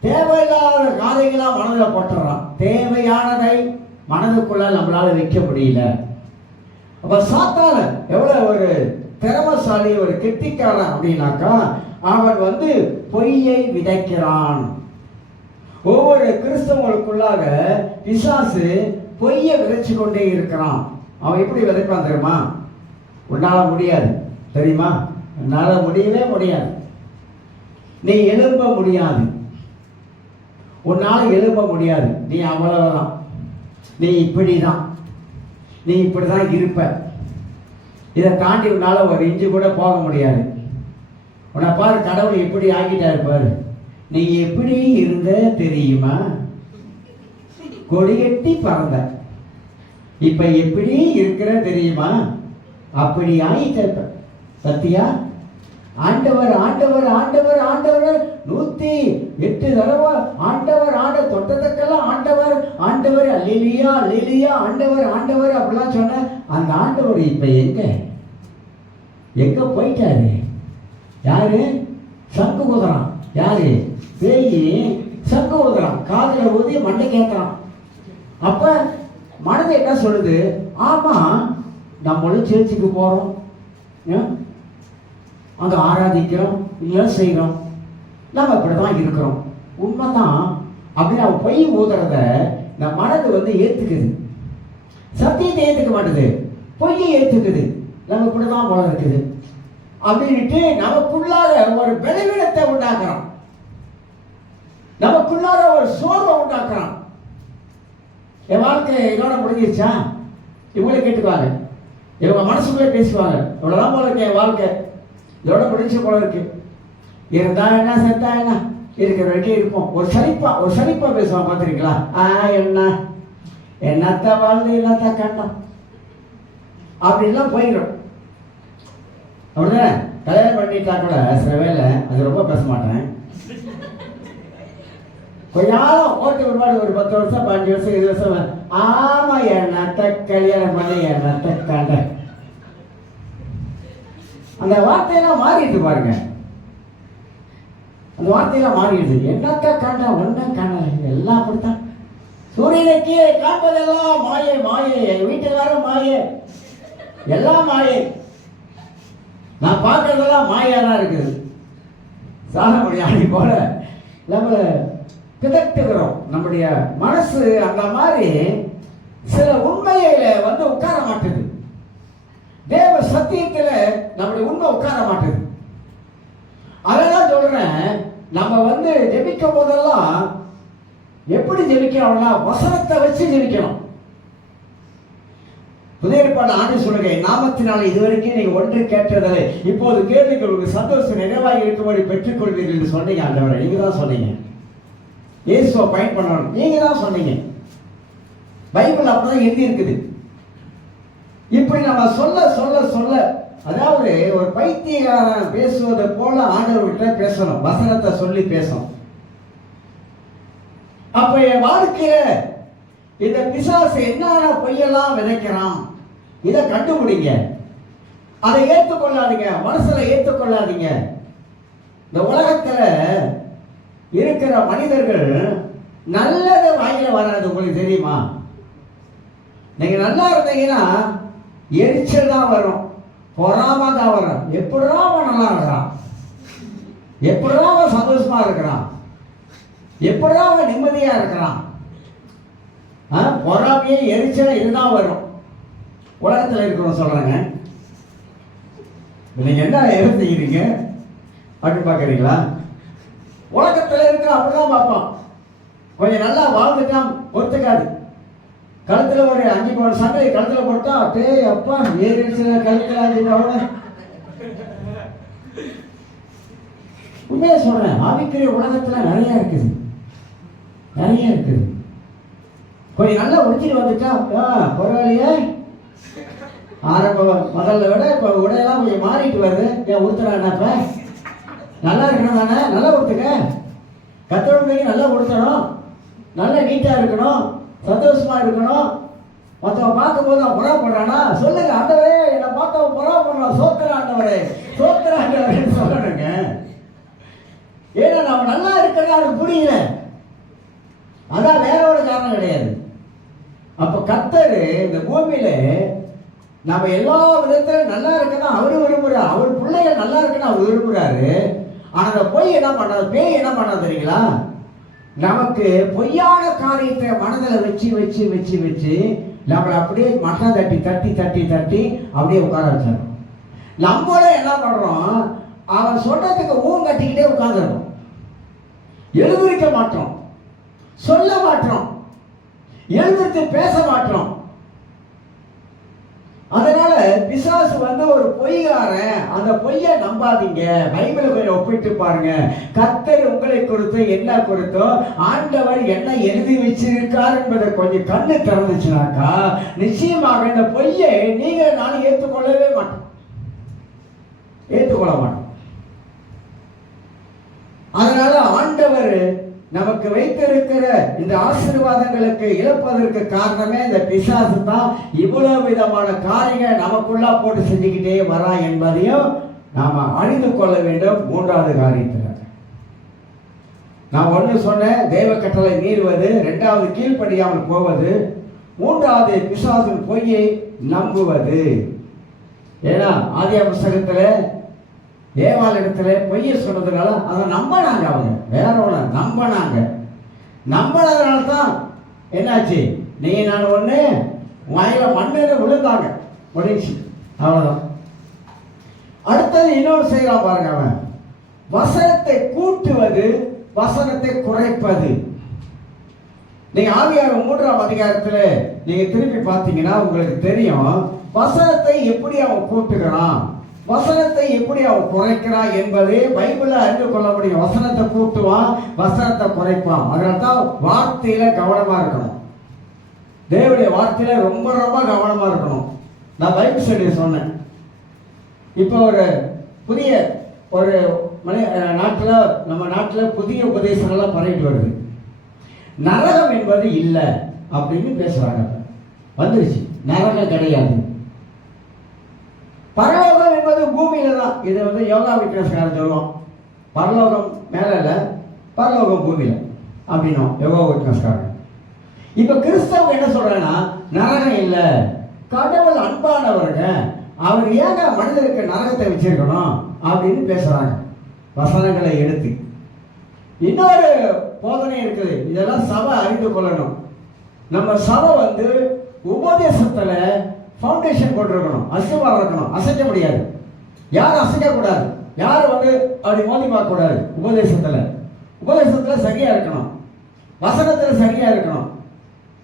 தேவையில்லாத காரியங்களா மனதில் போட்டுறான், தேவையானதை மனதுக்குள்ள நம்மளால வைக்க முடியல. அப்ப சாத்தான எவ்வளவு ஒரு திறமசாலி, ஒரு கெட்டிக்காரன் அப்படின்னாக்கா, அவன் பொய்யை விதைக்கிறான். ஒவ்வொரு கிறிஸ்தவங்களுக்குள்ளாக பிசாசு பொய்யை விதைச்சு கொண்டே இருக்கிறான். அவன் எப்படி விதைப்பான் தெரியுமா? உன்னால முடியாது தெரியுமா? உன்னால முடியவே முடியாது, நீ எழும்ப முடியாது, உன்னால எழும்ப முடியாது, நீ அவ்வளவுதான், நீ இப்படிதான், நீ இப்படிதான் இருப்ப, இதை தாண்டி உன்னால ஒரு இன்ச்சு கூட போக முடியாது. உன்னை பாரு, கடவுள் எப்படி ஆக்கிட்டாரு பாரு, நீ எப்படி இருந்த தெரியுமா? கொடிகட்டி பறந்த, இப்ப எப்படி இருக்கிற தெரியுமா? அப்படி ஆயிட்ட பத்தியா? ஆண்டவர் ஆண்டவர் ஆண்டவர் ஆண்டவர் 108 தடவை ஆண்டவர் தொட்டத்துக்கெல்லாம் ஆண்டவர் ஆண்டவர் அல்லேலூயா அல்லேலூயா ஆண்டவர் ஆண்டவர் அப்படிலாம் சொன்ன அந்த ஆண்டவர் இப்ப எங்க போயிட்டாரு? யாரு? சங்கு ஊதுறான். யாரு? பேய் சங்கு ஊதுறான், காதுல ஊதி மண்டை கேட்கறான். அப்ப மனதை என்ன சொல்லுது? ஆமா, நம்மளும் சேர்ச்சுக்கு போறோம், அங்க ஆராதிக்கிறோம், இல்லை செய்கிறோம், நம்ம இப்படிதான் இருக்கிறோம், உண்மைதான் அப்படின்னு அவன் பொய் ஊதுறத இந்த மனது ஏத்துக்குது. சத்தியத்தை ஏத்துக்க மாட்டுது, பொய்யை ஏத்துக்குது. நம்ம இப்படிதான் போல இருக்குது அப்படின்ட்டு நமக்குள்ளாக ஒரு பலவீனத்தை உண்டாக்குறான், நமக்குள்ளாக ஒரு சோர்வை உண்டாக்குறான். என் வாழ்க்கை இதோட முடிஞ்சிருச்சா? இவங்களே கேட்டுக்குவாங்க, இவங்க மனசுக்குள்ளே பேசுவாங்க, இவ்வளவுதான் போல இருக்கு என் வாழ்க்கை, இதோட முடிஞ்ச போல இருக்கு, இருந்தா என்ன செத்தா என்ன, இருக்கிற வரைக்கும் இருப்போம். ஒரு சலிப்பா பேசுவான், பார்த்துருக்கீங்களா? என்னத்த வாழ்ந்து என்னத்த கண்டம் அப்படின்லாம் போயிடும். அப்படிதானே? கல்யாணம் பண்ணிட்டா கூட சில வேலை அது ரொம்ப பேச மாட்டேன், கொஞ்ச நாளும் ஓட்டு விடுபாடு, ஒரு 10 வருஷம் 5 வருஷம் 20 வருஷம், ஆமா என்னத்த கல்யாணம் பண்ணி என்னத்த கண்ட, அந்த வார்த்தையெல்லாம் மாறிடுது பாருங்க, அந்த வார்த்தையெல்லாம் மாறிடுது. என்னத்த கண்ட ஒன்ன கண்ட எல்லாம் அப்படித்தான். சூரியனுக்கு காண்பதெல்லாம் மாயை மாயை, வீட்டுக்காரன் மாயை, எல்லாம் மாயை, நான் பார்க்கறதெல்லாம் மாயா தான் இருக்குது. சாக முடியாது போல நம்மளை பிதட்டுகிறோம். நம்முடைய மனசு அந்த மாதிரி சில உண்மையில உட்கார மாட்டுது, தேவ சத்தியத்துல நம்முடைய உண்மை உட்கார மாட்டுது. அதெல்லாம் சொல்றேன், நம்ம ஜெபிக்கும் போதெல்லாம் எப்படி ஜெபிக்கணும்னா வசனத்தை வச்சு ஜெபிக்கணும். புதிய ஏற்பாடு ஆண்டு சொல்லுங்க, நாமத்தினால இதுவரைக்கும் நீங்க ஒன்று கேட்டதில்லை, இப்போது கேளுங்கள், உங்களுக்கு சந்தோஷம் நிறைவாக இருக்கும்படி பெற்றுக்கொள்வீர்கள் என்று சொன்னீங்க. ஆண்டவரே, நீங்க தான் சொன்னீங்க. இயேசுவை பயன் பண்ணணும், நீங்க தான் சொன்னீங்க. பைபிள் அப்பதான் எழுதி இருக்குது. இப்படி நம்ம சொல்ல சொல்ல சொல்ல, அதாவது ஒரு பைத்தியக்காரன் பேசுவதை போல ஆண்டவர்கிட்ட பேசணும், வசனத்தை சொல்லி பேசணும். அப்ப என் வாழ்க்கையில இந்த பிசாசு என்னென்ன பொய்யெல்லாம் விதைக்கிறான், இதை கண்டுபிடிங்க. அதை ஏற்றுக்கொள்ளாதீங்க, மனசுல ஏற்றுக்கொள்ளாதீங்க. இந்த உலகத்துல இருக்கிற மனிதர்கள் நல்லது வாயில வராது, உங்களுக்கு தெரியுமா? நீங்க நல்லா இருந்தீங்கன்னா எரிச்சல் தான் வரும், பொறாம தான் வரும். எப்படிதான் அவன் நல்லா இருக்கிறான், எப்படிதான் அவன் சந்தோஷமா இருக்கிறான், எப்படிதான் அவன் நிம்மதியா இருக்கிறான்? பொறாமையே எரிச்சல இதுதான் வரும். உலகத்தில் இருக்கிறோம் சொல்றாங்க, நீங்க என்ன செய்கிறீங்க அப்படின்னு பாக்குறீங்களா? உலகத்தில் இருக்க அப்படிதான் பார்ப்பான். கொஞ்சம் நல்லா வாழ்ந்துட்டான் ஒத்துக்காது. கழுத்துல ஒரு 5 பவுன் சங்கை கழுத்துல போட்டா அப்பா ஏறிடுச்சு கழுத்துல 5 பவுன். உண்மையா சொல்றேன், ஆவிக்குரிய உலகத்துல நிறைய இருக்குது, நிறைய இருக்குது. கொஞ்சம் நல்லா உடுத்திட்டு வந்துட்டா பரவாயில்லையே, ஆரம்ப முதல்ல விட இப்ப உடையெல்லாம் கொஞ்சம் மாறிட்டு வருது. ஏன் உடுத்துறாப்ப நல்லா இருக்கணும் தானே, நல்லா உடுத்துங்க. கத்தோடு நல்லா உடுத்தணும், நல்லா நீட்டா இருக்கணும், சந்தோஷமா இருக்கணும். மற்றவன் பார்க்கும்போது அவன் புறப்படுறானா சொல்லுங்க, ஆண்டவரே என்னை பார்த்து அவன் புறப்படுறான், சோத்திர ஆண்டவரே, சோத்திர ஆண்டவரேன்னு சொல்லணுங்க. ஏன்னா நம்ம நல்லா இருக்கிறது அவனுக்கு புரியல, அதான் வேற ஒரு காரணம் கிடையாது. அப்ப கர்த்தர் இந்த பூமியில நம்ம எல்லா விதத்திலும் நல்லா இருக்கணும் அவரு விரும்புறாரு, அவர் பிள்ளைகள் நல்லா இருக்கணும் அவர் விரும்புறாரு. ஆனா அந்த பொய் என்ன பண்றது, பேய் என்ன பண்றது தெரியுங்களா? நமக்கு பொய்யான காரியத்தை மனதில் வச்சு வச்சு வச்சு வச்சு நம்மளை அப்படியே மட்டம் தட்டி தட்டி தட்டி தட்டி அப்படியே உட்கார வச்சிடும். நம்மள என்ன பண்றோம், அவன் சொல்றதுக்கு ஊன் கட்டிக்கிட்டே உட்கார்ந்துருக்கோம், எழுந்திருக்க மாட்டோம், சொல்ல மாட்டோம், எழுந்திருத்து பேச மாட்டோம். அதனால பிசாசு ஒரு பொய்காரன், அந்த பொய்யை நம்பாதீங்க. பைபிளை கொஞ்சம் ஒப்பிட்டு பாருங்க. கர்த்தர் உங்களை குறித்து என்ன குறித்தோ ஆண்டவர் என்ன எழுதி வச்சிருக்கார் என்பதை கொஞ்சம் கண்ணு திறந்துச்சுனாக்கா நிச்சயமாக இந்த பொய்யை நீங்க நானும் ஏற்றுக்கொள்ளவே மாட்டோம், ஏற்றுக்கொள்ள மாட்டோம். அதனால ஆண்டவர் நமக்கு வைத்திருக்கிற இந்த ஆசீர்வாதங்களுக்கு இழப்பதற்கு காரணமே இந்த பிசாசு தான். இவ்வளவு விதமான காரியங்கள் நமக்குள்ள போட்டு செஞ்சுக்கிட்டே வரா என்பதையும் நாம அறிந்து கொள்ள வேண்டும். 3வது காரியத்தில் நான் ஒன்று சொன்னேன், தேவ கட்டளை மீறுவது, 2வது கீழ்ப்படியாமல் போவது, 3வது பிசாசின் பொய்யை நம்புவது. ஏன்னா ஆதியாகம புத்தகத்தில் ஏவாள் இடத்துல பொய்ய சொன்னதுனால அதை நம்பினாங்க. அவங்க வேற ஒன்று நம்பினாங்க. நம்பினதுனால தான் என்னாச்சு, நீ நான் ஒன்று வாயில மண்ணில் விழுந்தாங்க, முடிஞ்சு, அவ்வளோதான். அடுத்தது இன்னொரு செய்யலாம் பாருங்க, அவன் வசனத்தை கூட்டுவது, வசனத்தை குறைப்பது. நீங்க ஆதியாகமம் 3ஆம் அதிகாரத்தில் நீங்க திருப்பி பார்த்தீங்கன்னா உங்களுக்கு தெரியும் வசனத்தை எப்படி அவன் கூட்டுகிறான், வசனத்தை எப்படி அவன் குறைக்கிறான் என்பதை பைபிள்ல அறிந்து கொள்ள முடியும். வசனத்தை கூட்டுவான், வசனத்தை குறைப்பான். அதனால்தான் வார்த்தையில கவனமா இருக்கணும், தேவனுடைய வார்த்தையில ரொம்ப ரொம்ப கவனமா இருக்கணும். நான் பைபிள் ஸ்டடி சொன்னேன். இப்போ ஒரு புதிய ஒரு நாட்டில், நம்ம நாட்டில் புதிய உபதேசங்கள்லாம் பரவிட்டு வருது. நரகம் என்பது இல்லை அப்படின்னு பேசுறாங்க. வந்துருச்சு, நரகம் கிடையாது. பரலோகம் என்பது பூமியில தான். இது யோகா விட்னஸ்காரன் சொல்லுவோம், பரலோகம் மேல இல்ல, பரலோகம் பூமியில அப்படின்னும் யோகா விட்னஸ்காரன். இப்ப கிறிஸ்தவங்க என்ன சொல்றாங்கன்னா நரகம் இல்லை, கடவுள் அன்பானவருங்க, அவர் ஏங்க மனிதருக்கு நரகத்தை வச்சிருக்கணும் அப்படின்னு பேசுறாங்க வசனங்களை எடுத்து. இன்னொரு போதனை இருக்குது, இதெல்லாம் சபை அறிந்து கொள்ளணும். நம்ம சபை உபதேசத்துல ஃபவுண்டேஷன் போட்டிருக்கணும், அசுவாரம் இருக்கணும், அசைக்க முடியாது, யாரும் அசைக்க கூடாது, யாரும் அப்படி மோதி பார்க்க கூடாது. உபதேசத்துல சரியா இருக்கணும், வசனத்துல சரியா இருக்கணும்,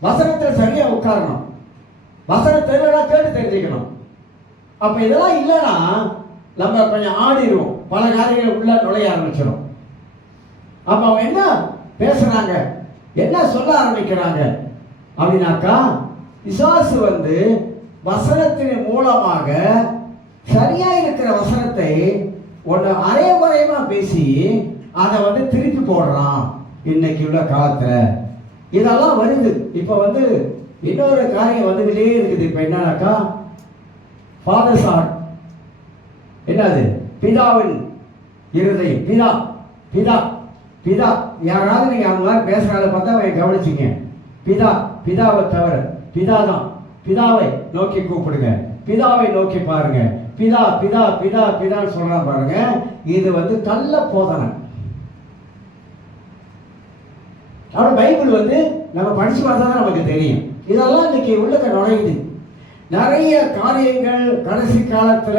வசனத்துல சரியா உட்காரணும், வசனத்துல கேட்டு தெரிஞ்சுக்கணும். அப்ப இதெல்லாம் இல்லைன்னா நம்ம கொஞ்சம் ஆடிடுவோம், பல காரியங்கள் உள்ள நுழைய ஆரம்பிச்சிடும். அப்ப அவங்க என்ன பேசுறாங்க, என்ன சொல்ல ஆரம்பிக்கிறாங்க அப்படின்னாக்கா, பிசாசு வசனத்தின் மூலமாக சரியா இருக்கிற வசனத்தை ஒன்று அரைகுறையமா பேசி அதை திருப்பி போடுறான். இன்னைக்கு உள்ள காலத்துல இதெல்லாம் வருது. இப்ப இன்னொரு காரியம் வந்துகிட்டே இருக்குது. இப்ப என்னன்னாக்கா, ஃபாதர்ஸ் ஹார்ட், என்னது, பிதாவின் இருதயம், பிதா பிதா பிதா. யாராவது நீங்க அவங்க மாதிரி பேசுறாங்க பார்த்தா அவங்க கவனிச்சிங்க. பிதா, பிதாவை தவிர பிதா தான். பிதாவை நோக்கி கூப்பிடுங்க, பிதாவை நோக்கி பாருங்க, பிதா பிதா பிதா பிதான்னு சொல்றான் பாருங்க. இது கள்ள போதனை. ஆனால் பைபிள் வந்து நம்ம படிச்சு பார்த்தா தான் நமக்கு தெரியும். இதெல்லாம் இன்னைக்கு உள்ளக்க நுழையுது. நிறைய காரியங்கள் கடைசி காலத்துல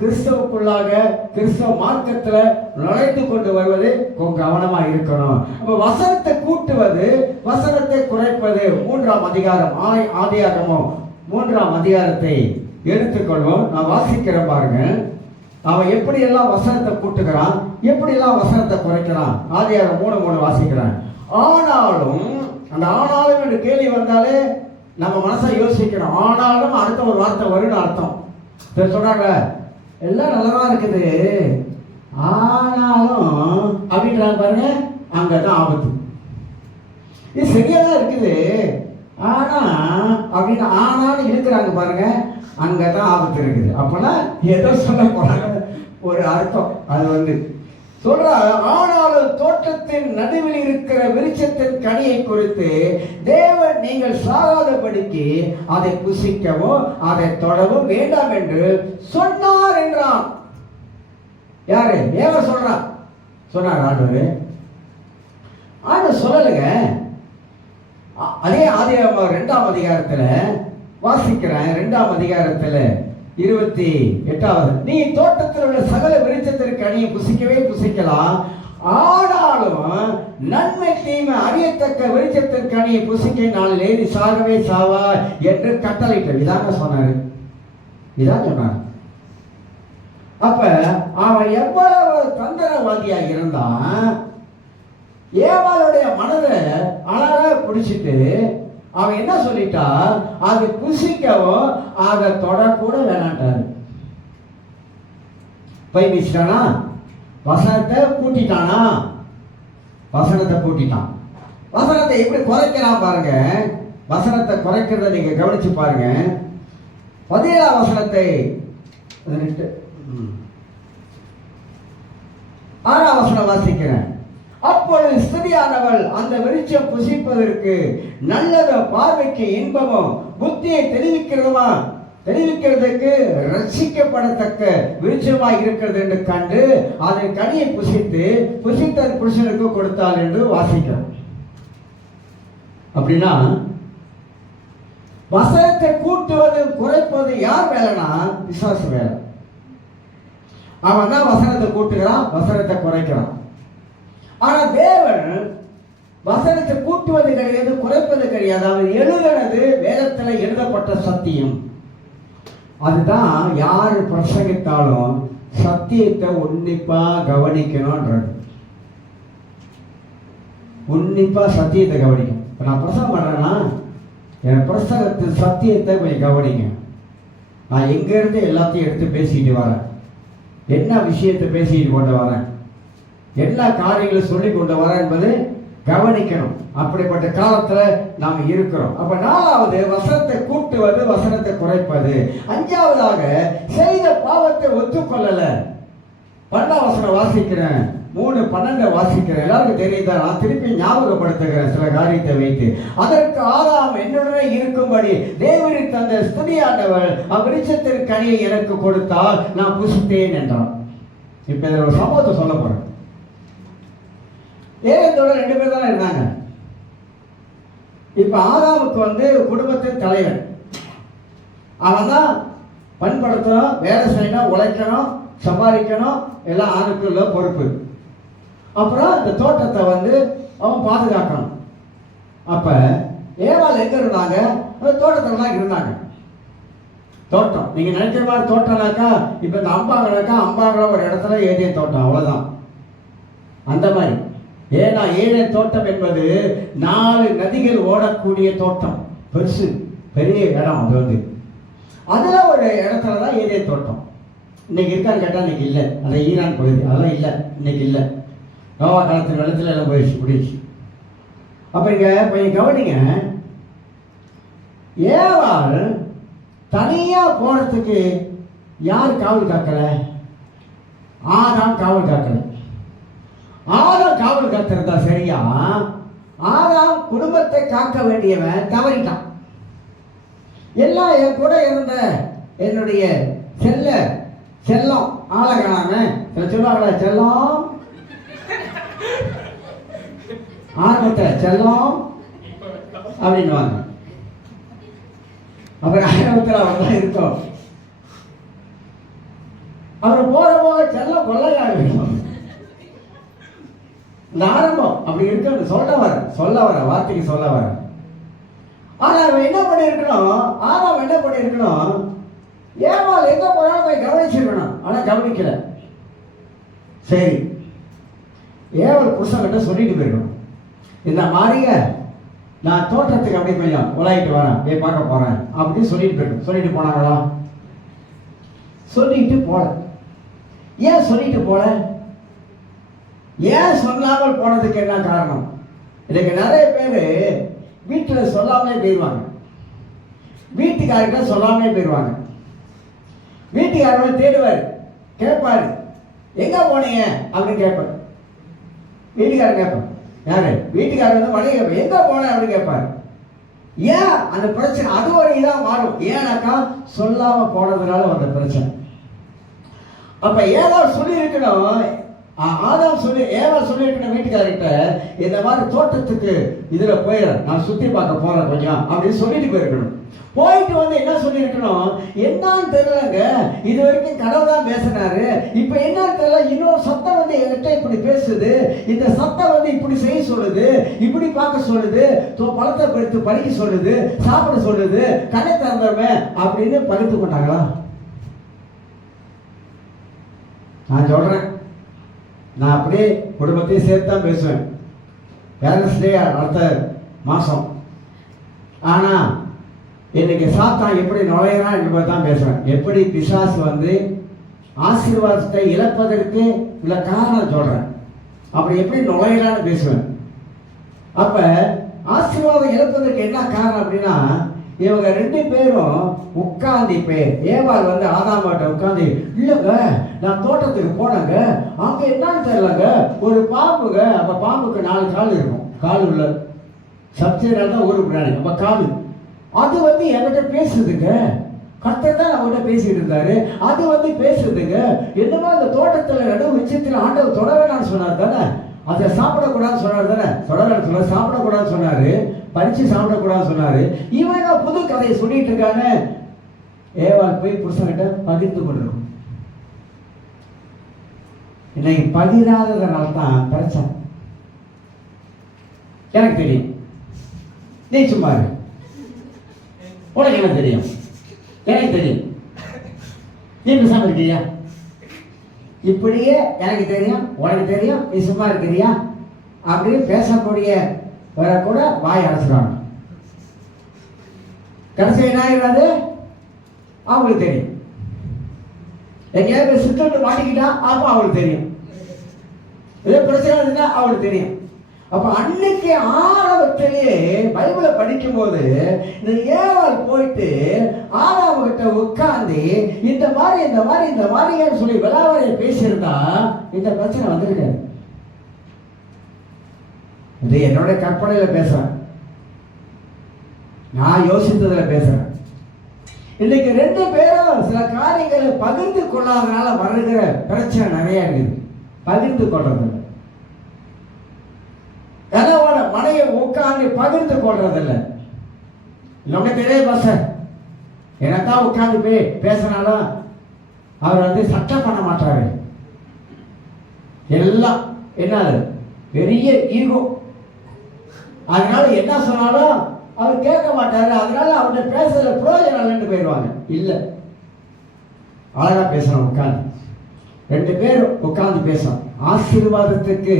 கிறிஸ்தவுக்குள்ளாக கிறிஸ்தவ மார்க்கத்துல நுழைத்து கொண்டு வருவது கொஞ்சம் கவனமா இருக்கணும். அப்ப வசனத்தை கூட்டுவது வசனத்தை குறைப்பது. 3ஆம் அதிகாரம் ஆதியாகமம் 3ஆம் அதிகாரத்தை எடுத்துக்கொள்வோம். நான் வாசிக்கிறேன் பாருங்க. அவன் எப்படி எல்லாம் வசனத்தை கூட்டுகிறான், எப்படி எல்லாம் வசனத்தை குறைக்கிறான். ஆதியாகமம் 3:3 வாசிக்கிறான். ஆனாலும், அந்த ஆனாலும் என்று கேள்வி வந்தாலே நம்ம மனசை யோசிக்கணும். ஆனாலும் அடுத்த ஒரு வார்த்தை வரும்னு அர்த்தம். சொல்றாங்க எல்லாம் நல்லதா இருக்குது, ஆனாலும் அப்படின்றாங்க பாருங்க, அங்கதான் ஆபத்து. இது சரியாதான் இருக்குது, ஆனா அப்படின்னு ஆனாலும் இருக்கிறாங்க பாருங்க, அங்கதான் ஆபத்து இருக்குது. அப்பனா ஏதோ சொல்ல போறாங்க ஒரு அர்த்தம். அது வந்து சொல்ற, ஆனாலும் தோட்டத்தின் நடுவில் இருக்கிற விருட்சத்தின் கனியை குறித்து தேவன் நீங்கள் சாகாதபடிக்கு அதை புசிக்கவும் அதை தொடவும் வேண்டாம் என்று சொன்னார் என்றான். யாரு? தேவன் சொல்றான். சொன்னார் ஆண்டவர். ஆண்டவர் சொல்லலைங்க. அதே ஆதியாகமம் 2ஆம் அதிகாரத்துல வாசிக்கிறேன். 2ஆம் அதிகாரத்துல 28வது, நீ தோட்டத்தில் உள்ள சகல விருட்சத்திற்கு கனியை புசிக்கவே புசிக்கலாம், ஆனாலும் நன்மை தீமை அறியத்தக்க விருட்சத்தின் கனியை புசிக்க நாளிலே நீ சாகவே சாவா என்று கட்டளையிட்ட. இதாங்க சொன்னாரு, இதான் சொன்னார். அப்ப அவன் எவ்வளவு தந்திரவாதியா இருந்தான், ஏவாளுடைய மனதை அழகா பிடிச்சிட்டு அவன் என்ன சொல்லிட்டா, அது புசிக்கவும் அதை தொடக்கூட வேணான்ட்டாரு. போய் வீசிட்டானா, வசனத்தை கூட்டிட்டானா, வசனத்தை கூட்டிட்டான். வசனத்தை எப்படி குறைக்கிறான் பாருங்க. வசனத்தை குறைக்கிறத நீங்க கவனிச்சு பாருங்க. 17ஆம் வசனத்தை 6ஆம் வசனம் வாசிக்கிறேன். அப்பொழுது ஸ்திரியானவள் அந்த விருட்சம் புசிப்பதற்கு நல்லத பார்வைக்கு இன்பமும் புத்தியை தெரிவிக்கிறதுக்கு ரட்சிக்கப்படத்தக்க விருட்சமாய் இருக்கிறது என்று கண்டு அதன் கனியை புசித்த புருஷனுக்கு கொடுத்தாள் என்று வாசிக்கிறோம். அப்படின்னா வசனத்தை கூட்டுவது குறைப்பது யார் வேலைனா பிசாசு வேலை. அவன் தான் வசனத்தை கூட்டுகிறான், வசனத்தை குறைக்கிறான். ஆனா தேவன் வசனத்தை கூட்டுவது கிடையாது, குறைப்பது கிடையாது. அவன் எழுதுனது வேதத்தில் எழுதப்பட்ட சத்தியம். அதுதான் யாரு பிரசங்கித்தாலும் சத்தியத்தை உன்னிப்பா கவனிக்கணும்ன்றது. உன்னிப்பா சத்தியத்தை கவனிக்கும். இப்போ நான் பிரசங்கம் பண்றேன்னா என் பிரசங்கத்தின் சத்தியத்தை கொஞ்சம் கவனிங்க. நான் எங்கிருந்து எல்லாத்தையும் எடுத்து பேசிட்டு வரேன், என்ன விஷயத்தை பேசிட்டு கொண்டு வரேன், எல்லா காரியங்களும் சொல்லி கொண்டு வர என்பது கவனிக்கணும். அப்படிப்பட்ட காலத்துல நாம் இருக்கிறோம். அப்ப 4வது வசனத்தை கூட்டுவது, வசனத்தை குறைப்பது. 5வதாக செய்த பாவத்தை ஒத்துக்கொள்ளல. 12ஆம் வசனம் வாசிக்கிறேன், 3:12 வாசிக்கிறேன். எல்லாருக்கும் தெரியுதா? நான் திருப்பி ஞாபகப்படுத்துகிறேன் சில காரியத்தை வைத்து. அதற்கு ஆதாம் என்னுடனே இருக்கும்படி தேவனின் தந்த ஸ்திரியானவள் அவ்விருட்சத்தின் கனியை எனக்கு கொடுத்தால் நான் புசித்தேன் என்றான். இப்ப இதில் ஒரு சம்பவத்தை சொல்ல போறேன். ஏகத்தோட 2 பேர் தானே இருந்தாங்க. இப்ப ஆதாமுக்கு வந்து குடும்பத்தின் தலைவன். அவன் தான் பண்படுத்தணும், வேலை செய்யணும், உழைக்கணும், சம்பாதிக்கணும், எல்லாம் ஆணுக்குள்ள பொறுப்பு. அப்புறம் இந்த தோட்டத்தை வந்து அவன் பாதுகாக்கணும். அப்ப ஏவாள் எங்க இருந்தாங்க? அந்த தோட்டத்துல தான் இருந்தாங்க. தோட்டம் நீங்க நினைக்கிற மாதிரி தோட்டம்னாக்கா இப்ப இந்த அம்பாங்கல ஒரு இடத்துல ஏதேன் தோட்டம், அவ்வளவுதான். அந்த மாதிரி. ஏன்னா ஏதேன் தோட்டம் என்பது 4 நதிகள் ஓடக்கூடிய தோட்டம், பெருசு, பெரிய இடம். அது வந்து அதுல ஒரு இடத்துல தான் ஏதேன் தோட்டம். இன்னைக்கு இருக்கான்னு கேட்டா இன்னைக்கு இல்லை. அது ஈரான் பகுதி, அதெல்லாம் இல்லை, இன்னைக்கு இல்லை. நோவா காலத்து வெள்ளத்துல எல்லாம் போயிடுச்சு, முடிச்சு. அப்ப இங்க கொஞ்சம் கவனிங்க. ஏவாள் தனியா போறதுக்கு யார் காவல் காக்கல? ஆதாம் காவல் காக்கல. ஆதாம் காவல் காத்திருந்தா சரியா? ஆதாம் குடும்பத்தை காக்க வேண்டியவன் தவறிட்டான். எல்லாம் என் கூட இருந்த என்னுடைய செல்லம் ஆளகான சொல்லுவாங்களா, செல்லம் ஆரம்பத்தில் செல்லம் அப்படின்வாங்க. அப்புறம் ஆரம்பத்தில் அவர் தான் இருக்கோம். அவர் போக போக செல்லம் கொள்ளையாகும். இந்த ஆரம்பம் அப்படி இருக்கு. சொல்ல வர வார்த்தைக்கு சொல்ல வர. ஆனா அவன் என்ன பண்ணிருக்கணும், ஆமாம் என்ன பண்ணிருக்கணும், ஏமால் எங்க போனாலும் போய் கவனிச்சிருக்கணும். ஆனா கவனிக்கல. சரி, ஏவல் புருஷன்கிட்ட சொல்லிட்டு போயிருக்கணும், இந்த மாதிரிங்க நான் தோட்டத்துக்கு அப்படி கொஞ்சம் உலாயிட்டு வரேன், போய் பார்க்க போறேன் அப்படின்னு சொல்லிட்டு போயிருக்கணும். சொல்லிட்டு போனாங்களா? சொல்லிட்டு போல. ஏன் சொல்லிட்டு போல? ஏன் சொல்லாமல் போனதுக்கு என்ன காரணம்? இன்னைக்கு நிறைய பேர் வீட்டில் சொல்லாமலே போயிடுவாங்க, வீட்டுக்காரர்கிட்ட சொல்லாமலே போயிடுவாங்க. வீட்டுக்காரர் தேடுவார், கேட்பாரு, எங்க போனீங்க அப்படின்னு கேட்பார். வீட்டுக்காரர் கேட்பார், யாரு? வீட்டுக்காரர் வந்து மனைவி கேட்பார், எங்க போன அப்படின்னு கேட்பார். ஏன் அந்த பிரச்சனை அது வரைதான் மாறும். ஏன்னாக்கா சொல்லாம போனதுனால வந்த பிரச்சனை. அப்ப ஏதாவது சொல்லி இருக்கணும், ஏவாள் சொல்லியிருக்கணும் வீட்டுக்காரிட்ட, இந்த மாதிரி தோட்டத்துக்கு இதுல போயிடுறேன், நான் சுத்தி பார்க்க போறேன் கொஞ்சம் அப்படின்னு சொல்லிட்டு போயிருக்கணும். போயிட்டு வந்து என்ன சொல்லியிருக்கணும், என்னன்னு தெரியலங்க, இது வரைக்கும் கடவுள் தான் பேசினாரு, இப்ப என்னன்னு தெரியல, இன்னொரு சத்தம் வந்து என்கிட்ட இப்படி பேசுது, இந்த சத்தம் வந்து இப்படி செய்ய சொல்லுது, இப்படி பார்க்க சொல்லுது, பழத்தை எடுத்து படிக்க சொல்லுது, சாப்பிட சொல்லுது, கண்ணை திறந்தவங்க அப்படின்னு பகிர்ந்து கொண்டாங்களா? நான் சொல்றேன், நான் அப்படியே குடும்பத்தையும் சேர்த்து தான் பேசுவேன். பேரண்ட்ஸ் டே அடுத்த மாதம். ஆனால் இன்னைக்கு சாத்தான் எப்படி நுழையிறான் என்பதை தான் பேசுவேன். எப்படி பிசாசு வந்து ஆசீர்வாதத்தை இழப்பதற்கு உள்ள காரணம் சொல்கிறேன், அப்படி எப்படி நுழையிறான்னு பேசுவேன். அப்போ ஆசீர்வாதம் இழப்பதற்கு என்ன காரணம் அப்படின்னா, இவங்க ரெண்டு பேரும் உட்கார்ந்து, ஏவாள் வந்து ஆதாம்கிட்ட உட்கார்ந்து, இல்லைங்க நான் தோட்டத்துக்கு போனேங்க, அங்கே என்னன்னு தெரியலங்க, ஒரு பாம்புங்க, அப்போ பாம்புக்கு 4 கால் இருக்கும், கால் உள்ள சப்சிடர் தான் ஒரு பிராணி, அப்போ கால், அது வந்து என்கிட்ட பேசுதுங்க, கர்த்தர் தான் அவங்ககிட்ட பேசிட்டு இருந்தாரு, அது வந்து பேசுதுங்க, என்னமோ அந்த தோட்டத்தில் நடுவு விஷயத்தில் ஆண்டவர் தொட வேணாம்னு சொன்னார் தானே, அதை சாப்பிடக்கூடாதுன்னு சொன்னார் தானே, சொல்ல சாப்பிடக்கூடாதுன்னு சொன்னாரு, பறிச்சு சாப்பிடக்கூடாதுன்னு சொன்னாரு. இவன் புது கதையை சொல்லிட்டு இருக்கானே. ஏவாள் போய் புருஷன்கிட்ட பகிர்ந்து கொண்டிருக்கும். இன்னைக்கு பகிராததுனால தான் பிரச்சனை. எனக்கு தெரியும், நீ சும்மா இரு, உனக்கு என்ன தெரியும், எனக்கு தெரியும், நீ பேசாம இருக்கியா, இப்படியே எனக்கு தெரியும் உனக்கு தெரியும் நீ சும்மா இருக்கிறியா அப்படின்னு பேசக்கூடிய கூட வாய் அடைச்சிடுவாங்க. கடைசி என்ன ஆகிடாது, அவங்களுக்கு தெரியும். எங்கேயாவது சிக்கல் மாட்டிக்கிட்டா அப்போ அவங்களுக்கு தெரியும், இதே பிரச்சனை இருந்தா அவங்களுக்கு தெரியும். அப்ப அன்னைக்கு ஆரம்பத்திலேயே பைபிளை படிக்கும் போது இந்த ஏவாள் போயிட்டு ஆதாம் கிட்ட உட்கார்ந்து இந்த மாதிரி சொல்லி விளாவரையை பேசியிருந்தா இந்த பிரச்சனை வந்திருக்காது. இது என்னோட கற்பனையில பேசுறேன், நான் யோசித்ததுல பேசுறேன். இன்னைக்கு ரெண்டு பேரும் சில காரியங்களை பகிர்ந்து கொள்ளாதனால வருகிற பிரச்சனை நிறைய இருக்குது. பகிர்ந்து கொள்றது கணவன மனையை உட்கார்ந்து பகிர்ந்து கொள்றதில்லை. இல்லைங்க தெரியாது பஸ் எனத்தான் உட்கார்ந்து போய் பேசினாலும் அவர் வந்து சட்டம் பண்ண மாட்டாரு. எல்லாம் என்னது பெரிய ஈகோ, அதனால என்ன சொன்னாலும் அவர் கேட்க மாட்டாரு, அதனால அவர்கிட்ட பேசுறதுல பிரயோஜனம் இல்லைன்னு போயிடுவாங்க. இல்லை, அழகா பேசணும், உட்காந்து ரெண்டு பேர் உட்கார்ந்து பேசணும். ஆசீர்வாதத்துக்கு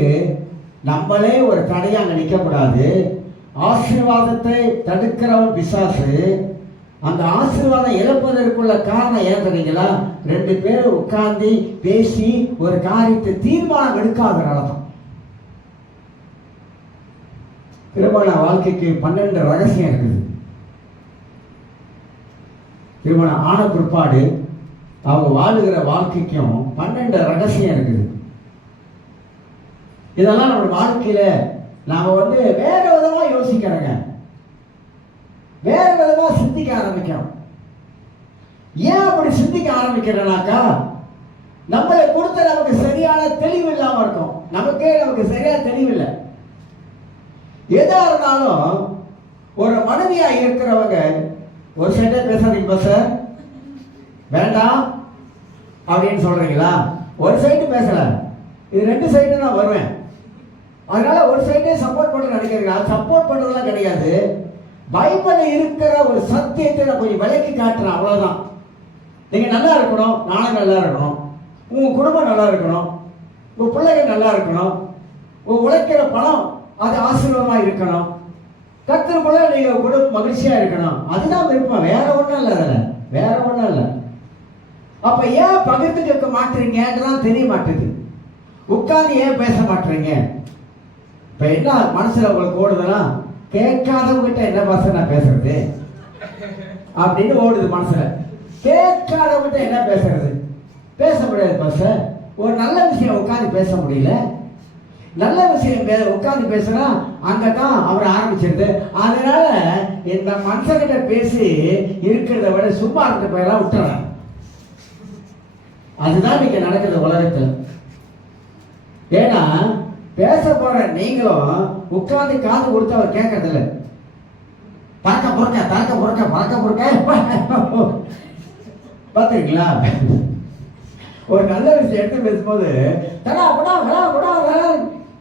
நம்மளே ஒரு தடையாக நிற்கக்கூடாது. ஆசீர்வாதத்தை தடுக்கிறவன் பிசாசு. அந்த ஆசீர்வாதம் இழப்பதற்குள்ள காரணம் ஏன் தெரியுங்களா? ரெண்டு பேரும் உட்கார்ந்து பேசி ஒரு காரியத்தை தீர்மானம் எடுக்காதனால தான். திருமண வாழ்க்கைக்கு 12 ரகசியம் இருக்குது. திருமணம் ஆன பிற்பாடு அவங்க வாழுகிற வாழ்க்கைக்கும் 12 ரகசியம் இருக்குது. இதெல்லாம் நம்ம வாழ்க்கையில நாம வந்து வேற விதமா யோசிக்கிறோங்க, வேற விதமா சிந்திக்க ஆரம்பிக்கிறோம். ஏன் அப்படி சிந்திக்க ஆரம்பிக்கிறோம்னாக்கா, நம்மளை பொறுத்த நமக்கு சரியான தெளிவு இல்லாம இருக்கும். நமக்கு சரியான தெளிவு இல்லை. எதா இருந்தாலும் ஒரு மனைவியா இருக்கிறவங்க ஒரு சைடே பேசாதீங்க பஸ் வேண்டாம் அப்படின்னு சொல்றீங்களா? ஒரு சைடு பேசல, இது 2 சைடு நான் வருவேன். அதனால ஒரு சைடே சப்போர்ட் பண்ண நினைக்கிறீங்களா? சப்போர்ட் பண்றதெல்லாம் கிடையாது. பைபிளில் இருக்கிற ஒரு சத்தியத்தை நான் கொஞ்சம் விலைக்கு காட்டுறேன், அவ்வளவுதான். நீங்க நல்லா இருக்கணும், நானும் நல்லா இருக்கணும், உங்க குடும்பம் நல்லா இருக்கணும், உங்க பிள்ளைகள் நல்லா இருக்கணும், உங்க உழைக்கிற பணம் அது ஆசீர்வாதமா இருக்கணும், கர்த்தருக்குள்ள நீங்க குடும்பம் மகிழ்ச்சியா இருக்கணும். அதுதான் விருப்பம், வேற ஒன்றும் இல்லை. அதில் வேற ஒன்றும் இல்லை. அப்ப ஏன் பகிர்ந்து கேட்க மாட்டீங்கன்னு தெரிய மாட்டேது. உட்கார்ந்து ஏன் பேச மாட்டீங்க? இப்ப என்ன மனசுல உங்களுக்கு ஓடுதுன்னா, கேட்காதவங்கிட்ட என்ன பாச நான் பேசுறது அப்படின்னு ஓடுது மனசுல. கேட்காதவங்கிட்ட என்ன பேசுறது? பேச முடியாது பாச. ஒரு நல்ல விஷயம் உட்கார்ந்து பேச முடியல. நல்ல விஷயம் உட்கார்ந்து பேசுனா அங்கதான் அவர் ஆரம்பிச்சிருது. அதனால இந்த மனுஷங்கிட்ட பேசி இருக்கிறத விட சும்மா இருந்த பேரெல்லாம் விட்டுறேன். அதுதான் நீங்க நடக்குது உலகத்தில். ஏன்னா பேச போற நீங்களும் உட்கார்ந்து காது கொடுத்து அவர் கேட்கறது இல்லை. பறக்க பொறுக்க பாத்தீங்களா? ஒரு நல்ல விஷயம் எடுத்து பேசும்போது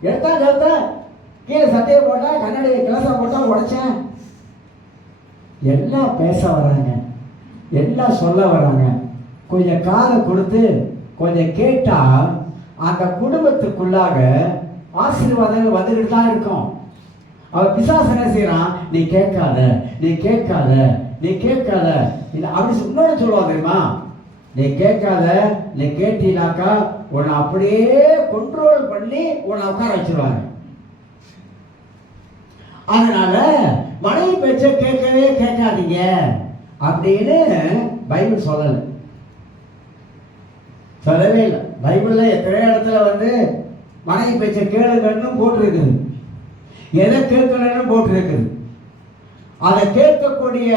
எடுத்தா கீழே சட்டையை போட்டா கண்ணாடி கிளாஸா போட்டா உடைச்சேன். எல்லாம் பேச வராங்க, எல்லாம் சொல்ல வராங்க. கொஞ்சம் காதை கொடுத்து கொஞ்சம் கேட்டா அந்த குடும்பத்துக்குள்ளாக ஆசீர்வாதங்கள் வந்துகிட்டு தான் இருக்கும். அவர் பிசாசு என்ன செய்யறான்? நீ கேட்காத அப்படி இன்னொன்னு சொல்லுவாங்க தெரியுமா? நீ கேட்காத, நீ கேட்டீனாக்கா உன்னை அப்படியே கண்ட்ரோல் பண்ணி உன்னை உட்கார வச்சிருவாங்க. அதனால மனைவி பேச்ச கேட்கவே கேட்காதீங்க அப்படின்னு பைபிள் சொல்லவே இல்லை. பைபிள்ல எத்தனை இடத்துல மனைவி பேச்ச கேளுங்கன்னு போட்டிருக்குது, எதை கேட்கணும்னு போட்டிருக்குது. அதை கேட்கக்கூடிய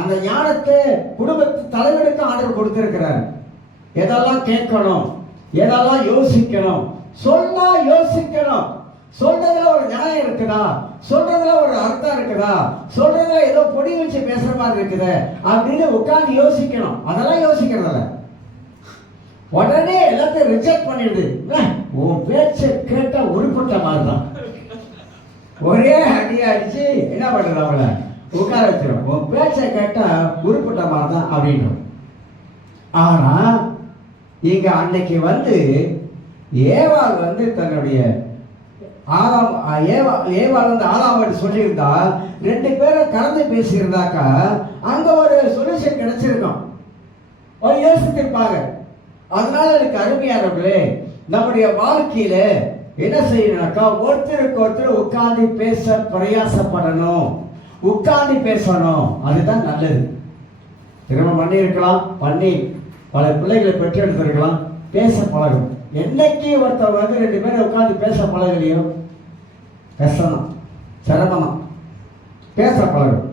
அந்த ஞானத்தை குடும்பத்து தலைவனுக்கு ஆண்டவர் கொடுத்திருக்கிறார். எதெல்லாம் கேட்கணும், எதெல்லாம் யோசிக்கணும், சொன்னா யோசிக்கணும். சொல்றதுல ஒரு நியாயம் இருக்குதா, சொல்றதுல ஒரு அர்த்தம் இருக்குதா, சொல்றதுல ஏதோ பொடி வச்சு பேசுற மாதிரி இருக்குது அப்படின்னு உட்கார்ந்து யோசிக்கணும். அதெல்லாம் யோசிக்கிறதில்ல, உடனே எல்லாத்தையும் ரிஜெக்ட் பண்ணிடுது. உன் பேச்ச கேட்டா உருப்பட்ட மாதிரி தான், ஒரே அடியா அடிச்சு என்ன பண்றது, அவளை உட்கார வச்சிடும். உன் பேச்ச கேட்டா உருப்பட்ட மாதிரி தான் அப்படின்னு. ஆனா இங்க அன்னைக்கு ஏவாள் தன்னுடைய ஏவாள் ஆதாம் சொல்லியிருந்தா 2 பேரும் கலந்து பேசியிருந்தாக்கா அங்க ஒரு சொல்யூஷன் கிடைச்சிருக்கும், ஒரு யோசித்திருப்பாங்க. அதனால எனக்கு அருமையானவர்களே, நம்முடைய வாழ்க்கையில என்ன செய்யணும்னாக்கா ஒருத்தருக்கு ஒருத்தர் உட்கார்ந்து பேச பிரயாசப்படணும், உட்கார்ந்து பேசணும். அதுதான் நல்லது. திருமணம் பண்ணி இருக்கலாம், பண்ணி பல பிள்ளைகளை பெற்றெடுத்திருக்கலாம், பேச பழகும். என்னைக்கு ஒருத்தர் 2 பேரை உட்கார்ந்து பேச பழகலையோ கஷ்டம், சிரமம். பேச பழகும்.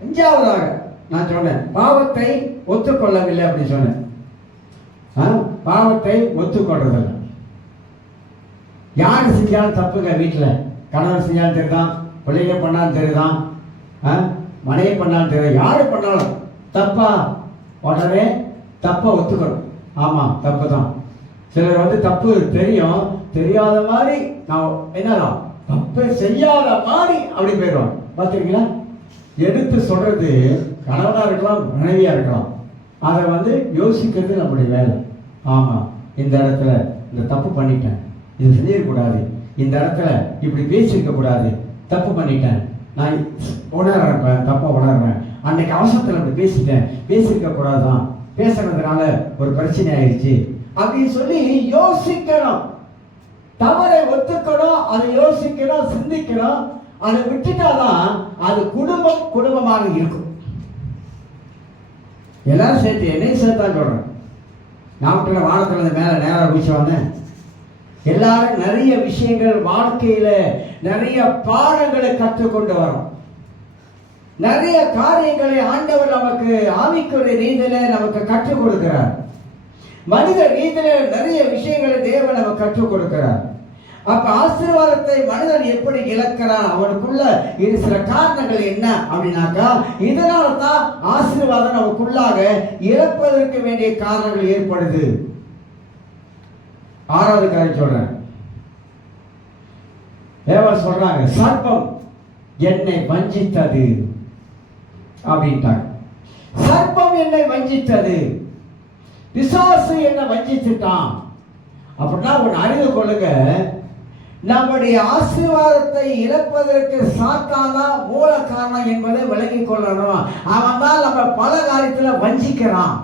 5வதாக நான் சொன்னேன், பாவத்தை ஒத்துக்கொள்ளவில்லை அப்படின்னு சொன்னேன். பாவத்தை ஒத்துக்கொள்றதில்லை. யார் செஞ்சாலும் தப்புங்க. வீட்டில் கணவன் செஞ்சாலும் தெரியுதான், பிள்ளைங்க பண்ணாலும் தெரியுதான், மனைவி பண்ணாலும் தெரியும், யாரு பண்ணாலும் தப்பா உடனே தப்பை ஒத்துக்கணும். ஆமாம் தப்பு தான். சிலர் தப்பு தெரியும், தெரியாத மாதிரி நான் என்னதான் தப்பு செய்யாத மாதிரி அப்படி போயிடுவான். பார்த்துருக்கீங்களா? எடுத்து சொல்றது கணவனா இருக்கலாம், மனைவியா இருக்கலாம். அதை யோசிக்கிறது நம்முடைய வேலை. ஆமா, இந்த இடத்துல இந்த தப்பு பண்ணிட்டேன், இது செய்யக்கூடாது, இந்த இடத்துல இப்படி பேசியிருக்க கூடாது, தப்பு பண்ணிட்டேன், நான் உணர்றேன், தப்பா உணர்றேன், அன்னைக்கு அவசரத்தில் அப்படி பேசியிருக்க கூடாதான், பேசுறதுனால ஒரு பிரச்சனை ஆயிடுச்சு அப்படின்னு சொல்லி யோசிக்கணும். தவறை ஒத்துக்கணும், அதை யோசிக்கணும், சிந்திக்கணும். அதை விட்டுட்டாதான் அது குடும்பமாக இருக்கும். எல்லாரும் சேர்த்து என்னையும் சேர்த்தான் சொல்றேன். நாமக்கல்ல வானத்துல மேல நேரம் வீச்சு வந்தேன். எல்லாரும் நிறைய விஷயங்கள் வாழ்க்கையில நிறைய பாடங்களை கற்றுக்கொண்டு வரோம். நிறைய காரியங்களை ஆண்டவர் நமக்கு ஆவிக்குரிய ரீதியில நமக்கு கற்றுக் கொடுக்கிறார். மனித ரீதியில நிறைய விஷயங்களை தேவன் நமக்கு கற்றுக் கொடுக்கிறார். அப்ப ஆசீர்வாதத்தை மனிதன் எப்படி இழக்கிறான்? அவனுக்குள்ள இது சில காரணங்கள் என்ன அப்படின்னாக்கா, இதனால தான் ஆசீர்வாதம் நமக்குள்ளாக இழப்பதற்கு வேண்டிய காரணங்கள் ஏற்படுது. ஆறாவது காரியம் சொல்றேன். ஏவாள் சொல்றாங்க, சர்ப்பம் என்னை வஞ்சித்தது அப்படின்ட்டாங்க. சர்ப்பம் என்னை வஞ்சித்தது, பிசாசு என்னை வஞ்சித்துட்டான். அப்படின்னா ஒன்று அறிந்து கொள்ளுங்க, நம்முடைய ஆசீர்வாதத்தை இழப்பதற்கு சாத்தானா மூல காரணம் என்பதை விளங்கிக் கொள்ளணும். அவன் தான் நம்ம பல காரியத்தில் வஞ்சிக்கிறான்,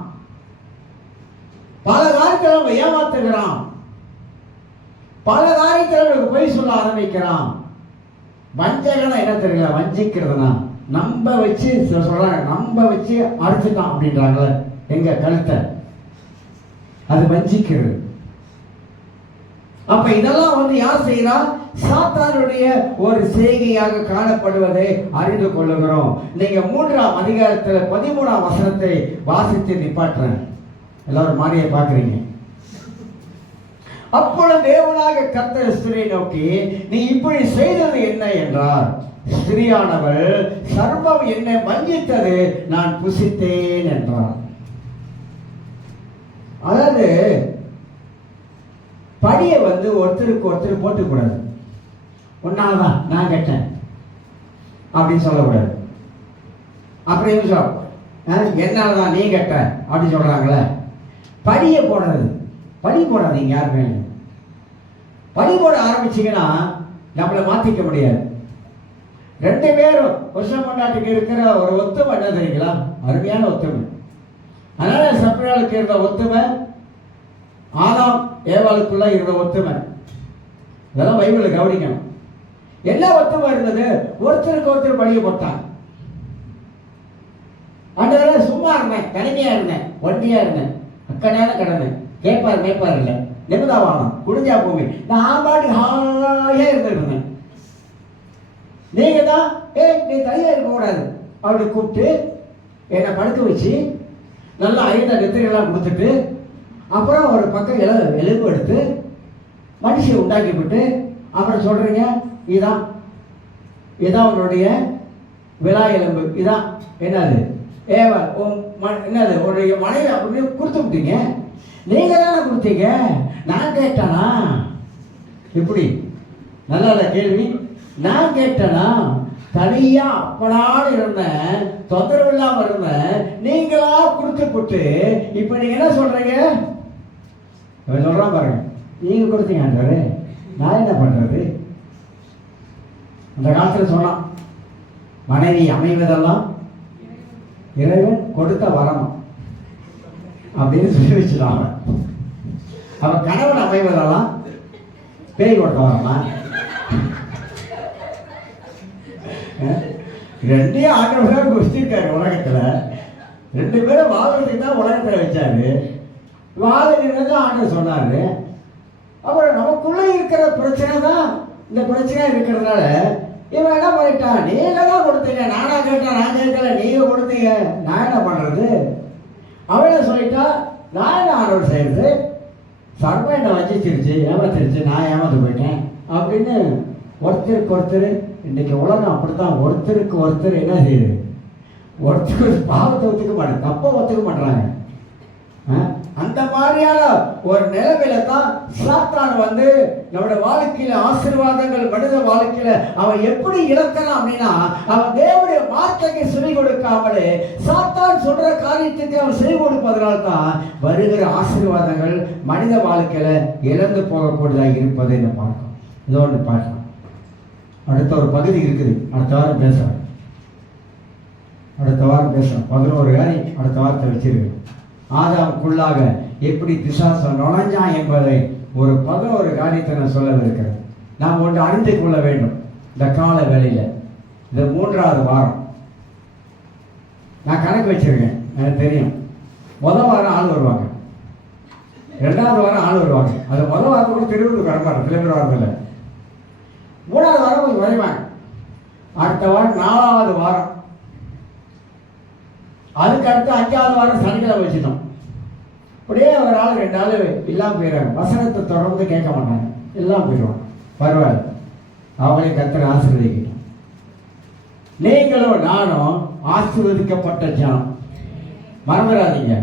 பல காரியத்தில் நம்ம ஏமாத்துகிறான், பல காரியத்தில் நமக்கு பொய் சொல்ல ஆரம்பிக்கிறான். வஞ்சகனா என்ன தெரியல, வஞ்சிக்கிறதுனா நம்ப வச்சு சொல்றாங்க, நம்ப வச்சு அடிச்சுட்டான் அப்படின்றாங்களே எங்க கழுத்தை, அது வஞ்சிக்கிறது. அப்ப இதெல்லாம் யார் செய்யறா? சாத்தானுடைய ஒரு செய்கையாக காணப்படுவதை அறிந்து கொள்ளுகிறோம். நீங்க 3ஆம் அதிகாரத்தில் 13ஆம் வசனத்தை வாசித்து நிப்பாட்டுறேன். எல்லாரும் மாறியை பார்க்குறீங்க. அப்பொழுது தேவனாக கர்த்தர் ஸ்திரியை நோக்கி, நீ இப்படி செய்தது என்ன என்றார். ஸ்திரியானவள், சர்ப்பம் என்னை வஞ்சித்தது, நான் புசித்தேன் என்றார். அதாவது படியை ஒருத்தருக்கு ஒருத்தர் போட்டுக்கூடாது. ஒன்னால்தான் நான் கேட்டேன் அப்படின்னு சொல்லக்கூடாது. அப்படின்னு சொல்ல என்னால்தான் நீ கேட்ட அப்படின்னு சொல்றாங்களே, படியை போடுறது. பழி போடாதீங்க யாருமே. பழி போட ஆரம்பிச்சிங்கன்னா நம்மளை மாற்றிக்க முடியாது. 2 பேரும் வருஷம் கொண்டாட்டுக்கு இருக்கிற ஒரு ஒத்துமை என்ன தெரியுங்களா? அருமையான ஒத்துமை. அதனால சப்ரியாளுக்கு இருந்த ஒத்துமை, ஆதாம் ஏவாளுக்குள்ள இருந்த ஒத்துமை, இதெல்லாம் பைபிளில் கவனிக்கணும். எல்லா ஒத்துமை இருந்தது. ஒருத்தருக்கு ஒருத்தர் பழிய போட்டான். அதனால சும்மா இருந்தேன், தனிமையா இருந்தேன், ஒண்டியா இருந்தேன், அக்கனையான கடமை, கேட்பார் மேய்ப்பார் இல்லை, நிமிதாவானம் குடிஞ்சா பூமி, நான் பாட்டு ஹாயா இருந்திருந்தேன். நீங்க தான் நீ தனியா இருக்கக்கூடாது அப்படி கூப்பிட்டு என்னை படுக்க வச்சு நல்லா 5 நெத்திரிகளாக கொடுத்துட்டு, அப்புறம் ஒரு பக்கம் எலும்பு எடுத்து மனுஷன் உண்டாக்கி விட்டு அப்புறம் சொல்றீங்க, இதான் உன்னுடைய விழா எலும்பு, இதான் என்னது ஏவல் என்னது உன்னுடைய மனைவி அப்படின்னு கொடுத்து விட்டீங்க. நீங்க தானே கொடுத்தீங்க, நான் கேட்டானா? இப்படி நல்ல கேள்வி. நான் கேட்டேனா? தனியா அப்படாடு இருந்தேன், தொந்தரவு இல்லாம இருந்தேன், நீங்களா கொடுத்துப்பட்டு இப்ப நீங்க என்ன சொல்றீங்க? சொல்றான் பாருங்க, நீங்க கொடுத்தீங்க ஆண்டவரே, நான் என்ன பண்றது? அந்த காலத்துல சொன்னான், மனைவி அமைவதெல்லாம் இறைவன் கொடுத்த வரணும் அப்படின்னு சொல்லி வச்சுட்டான். அவன் கணவன் அமைவதெல்லாம் பேய் கொடுத்த வரமா? 2 ஆண்டவராக குடிச்சிருக்காரு உலகத்துல. 2 பேரும் வாழ்றதுக்கு தான் உலகத்துல வச்சாரு. வாழ்றது ஆண்டவர் சொன்னாரு. அப்புறம் நமக்குள்ள இருக்கிற பிரச்சனை தான் இந்த பிரச்சனை இருக்கிறதுனால இவன் என்ன பண்ணிட்டான், நீங்க தான் கொடுத்தீங்க, நானா கேட்டேன், நான் கேட்கல, நீங்க கொடுத்தீங்க, நான் என்ன பண்றது? அவளை சொல்லிட்டா, நான் என்ன ஆண்டவர் செய்யறது? சர்ப்பம் என்னை வச்சிருச்சு, ஏமாத்திருச்சு, நான் ஏமாந்து போயிட்டேன் அப்படின்னு ஒருத்தருக்கு ஒருத்தர். இன்னைக்கு உலகம் அப்படித்தான், ஒருத்தருக்கு ஒருத்தர் என்ன செய்யுது? ஒருத்தருக்கு பாவத்தை ஒத்துக்க மாட்டேன், தப்ப ஒத்துக்க மாட்டாங்க. அந்த மாதிரியான ஒரு நிலைமையில தான் சாத்தான் நம்முடைய வாழ்க்கையில ஆசீர்வாதங்கள், மனித வாழ்க்கையில அவன் எப்படி இழக்கலாம் அப்படின்னா, அவன் தேவனுடைய வார்த்தைக்கு செவி கொடுக்காமலே சாத்தான் சொல்ற காரியத்துக்கு அவன் செவி கொடுப்பதனால தான் வருகிற ஆசீர்வாதங்கள் மனித வாழ்க்கையில இழந்து போகக்கூடியதாக இருப்பதை நம்ம பார்க்கணும். இதோ ஒன்று பார்க்கலாம். அடுத்த ஒரு பகுதி இருக்குது, அடுத்த வாரம் பேசுறேன். 11 காரியம் அடுத்த வாரத்தை வச்சிருக்கு. ஆதாமுக்குள்ளாக எப்படி பிசாசு நுழைஞ்சான் என்பதை ஒரு 11 காரியத்தை நான் சொல்லவிருக்கிறேன். நாம் ஒன்று அறிந்து கொள்ள வேண்டும். இந்த கால வேளையில இந்த 3வது வாரம் நான் கணக்கு வச்சிருக்கேன், எனக்கு தெரியும். முதல் வாரம் ஆள் வருவாங்க, 2வது வாரம் ஆள் வருவாங்க. அது முதல் வாரத்தை கூட திருவிழா வரமாட்டேன், திருவிழா வாரத்தில் 3வது வாரம் கொஞ்சம் வருவாங்க. அடுத்த வாரம் 4வது வாரம், அதுக்கு அடுத்து 5வது வாரம் சனிக்கிழமை வச்சுட்டோம். அப்படியே ஒரு ஆள் 2 ஆள் இல்லாமல் போயிடுறாங்க. வசனத்தை தொடர்ந்து கேட்க மாட்டாங்க, எல்லாம் போயிடுவாங்க. பரவாயில்ல, அவங்களையும் கர்த்தர் ஆசீர்வதிக்கட்டும். நீங்களும் நானும் ஆசீர்வதிக்கப்பட்ட ஜனம். மறந்துடாதீங்க,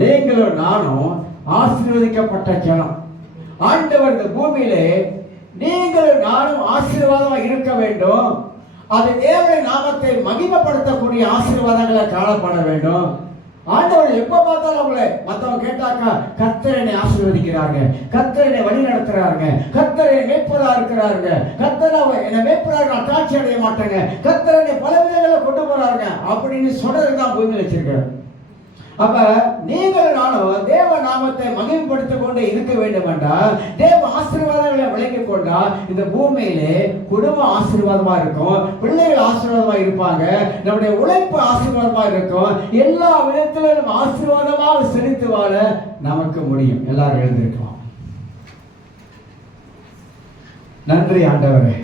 நீங்களும் நானும் ஆசீர்வதிக்கப்பட்ட ஜனம். ஆண்டவர் இந்த பூமியிலே நீங்களும் நானும் ஆசீர்வாதமா இருக்க வேண்டும். அது தேவனுடைய நாமத்தை மகிமைப்படுத்தக்கூடிய ஆசீர்வாதங்களை காணப்பட வேண்டும். ஆண்டவர் எப்ப பார்த்தாலும் அவங்கள மற்றவங்க கேட்டாக்கா, கர்த்தர் என்னை ஆசீர்வதிக்கிறாங்க, கர்த்தர் என்னை வழி நடத்துறாங்க, கர்த்தர் என்னை மேய்ப்பதா இருக்கிறாங்க, கர்த்தர் என்னை மேய்ப்பதாக நான் தாட்சி அடைய மாட்டேங்க, கர்த்தர் என்னை பல விதங்களை கொண்டு போறாங்க அப்படின்னு சொல்றதுதான் பூமியில் வச்சிருக்காரு. அப்ப நீங்கள் நானும் தேவ நாமத்தை மகிமைப்படுத்திக் கொண்டு இருக்க வேண்டும் என்றால், தேவ ஆசீர்வாதங்களை விளங்கிக் கொண்டால் இந்த பூமியிலே குடும்ப ஆசீர்வாதமா இருக்கும், பிள்ளைகள் ஆசீர்வாதமா இருப்பாங்க, நம்முடைய உழைப்பு ஆசீர்வாதமா இருக்கும், எல்லா விதத்திலும் நம்ம ஆசீர்வாதமாக செலுத்து வாழ நமக்கு முடியும். எல்லாரும் எழுந்திருக்கலாம். நன்றி ஆண்டவரே.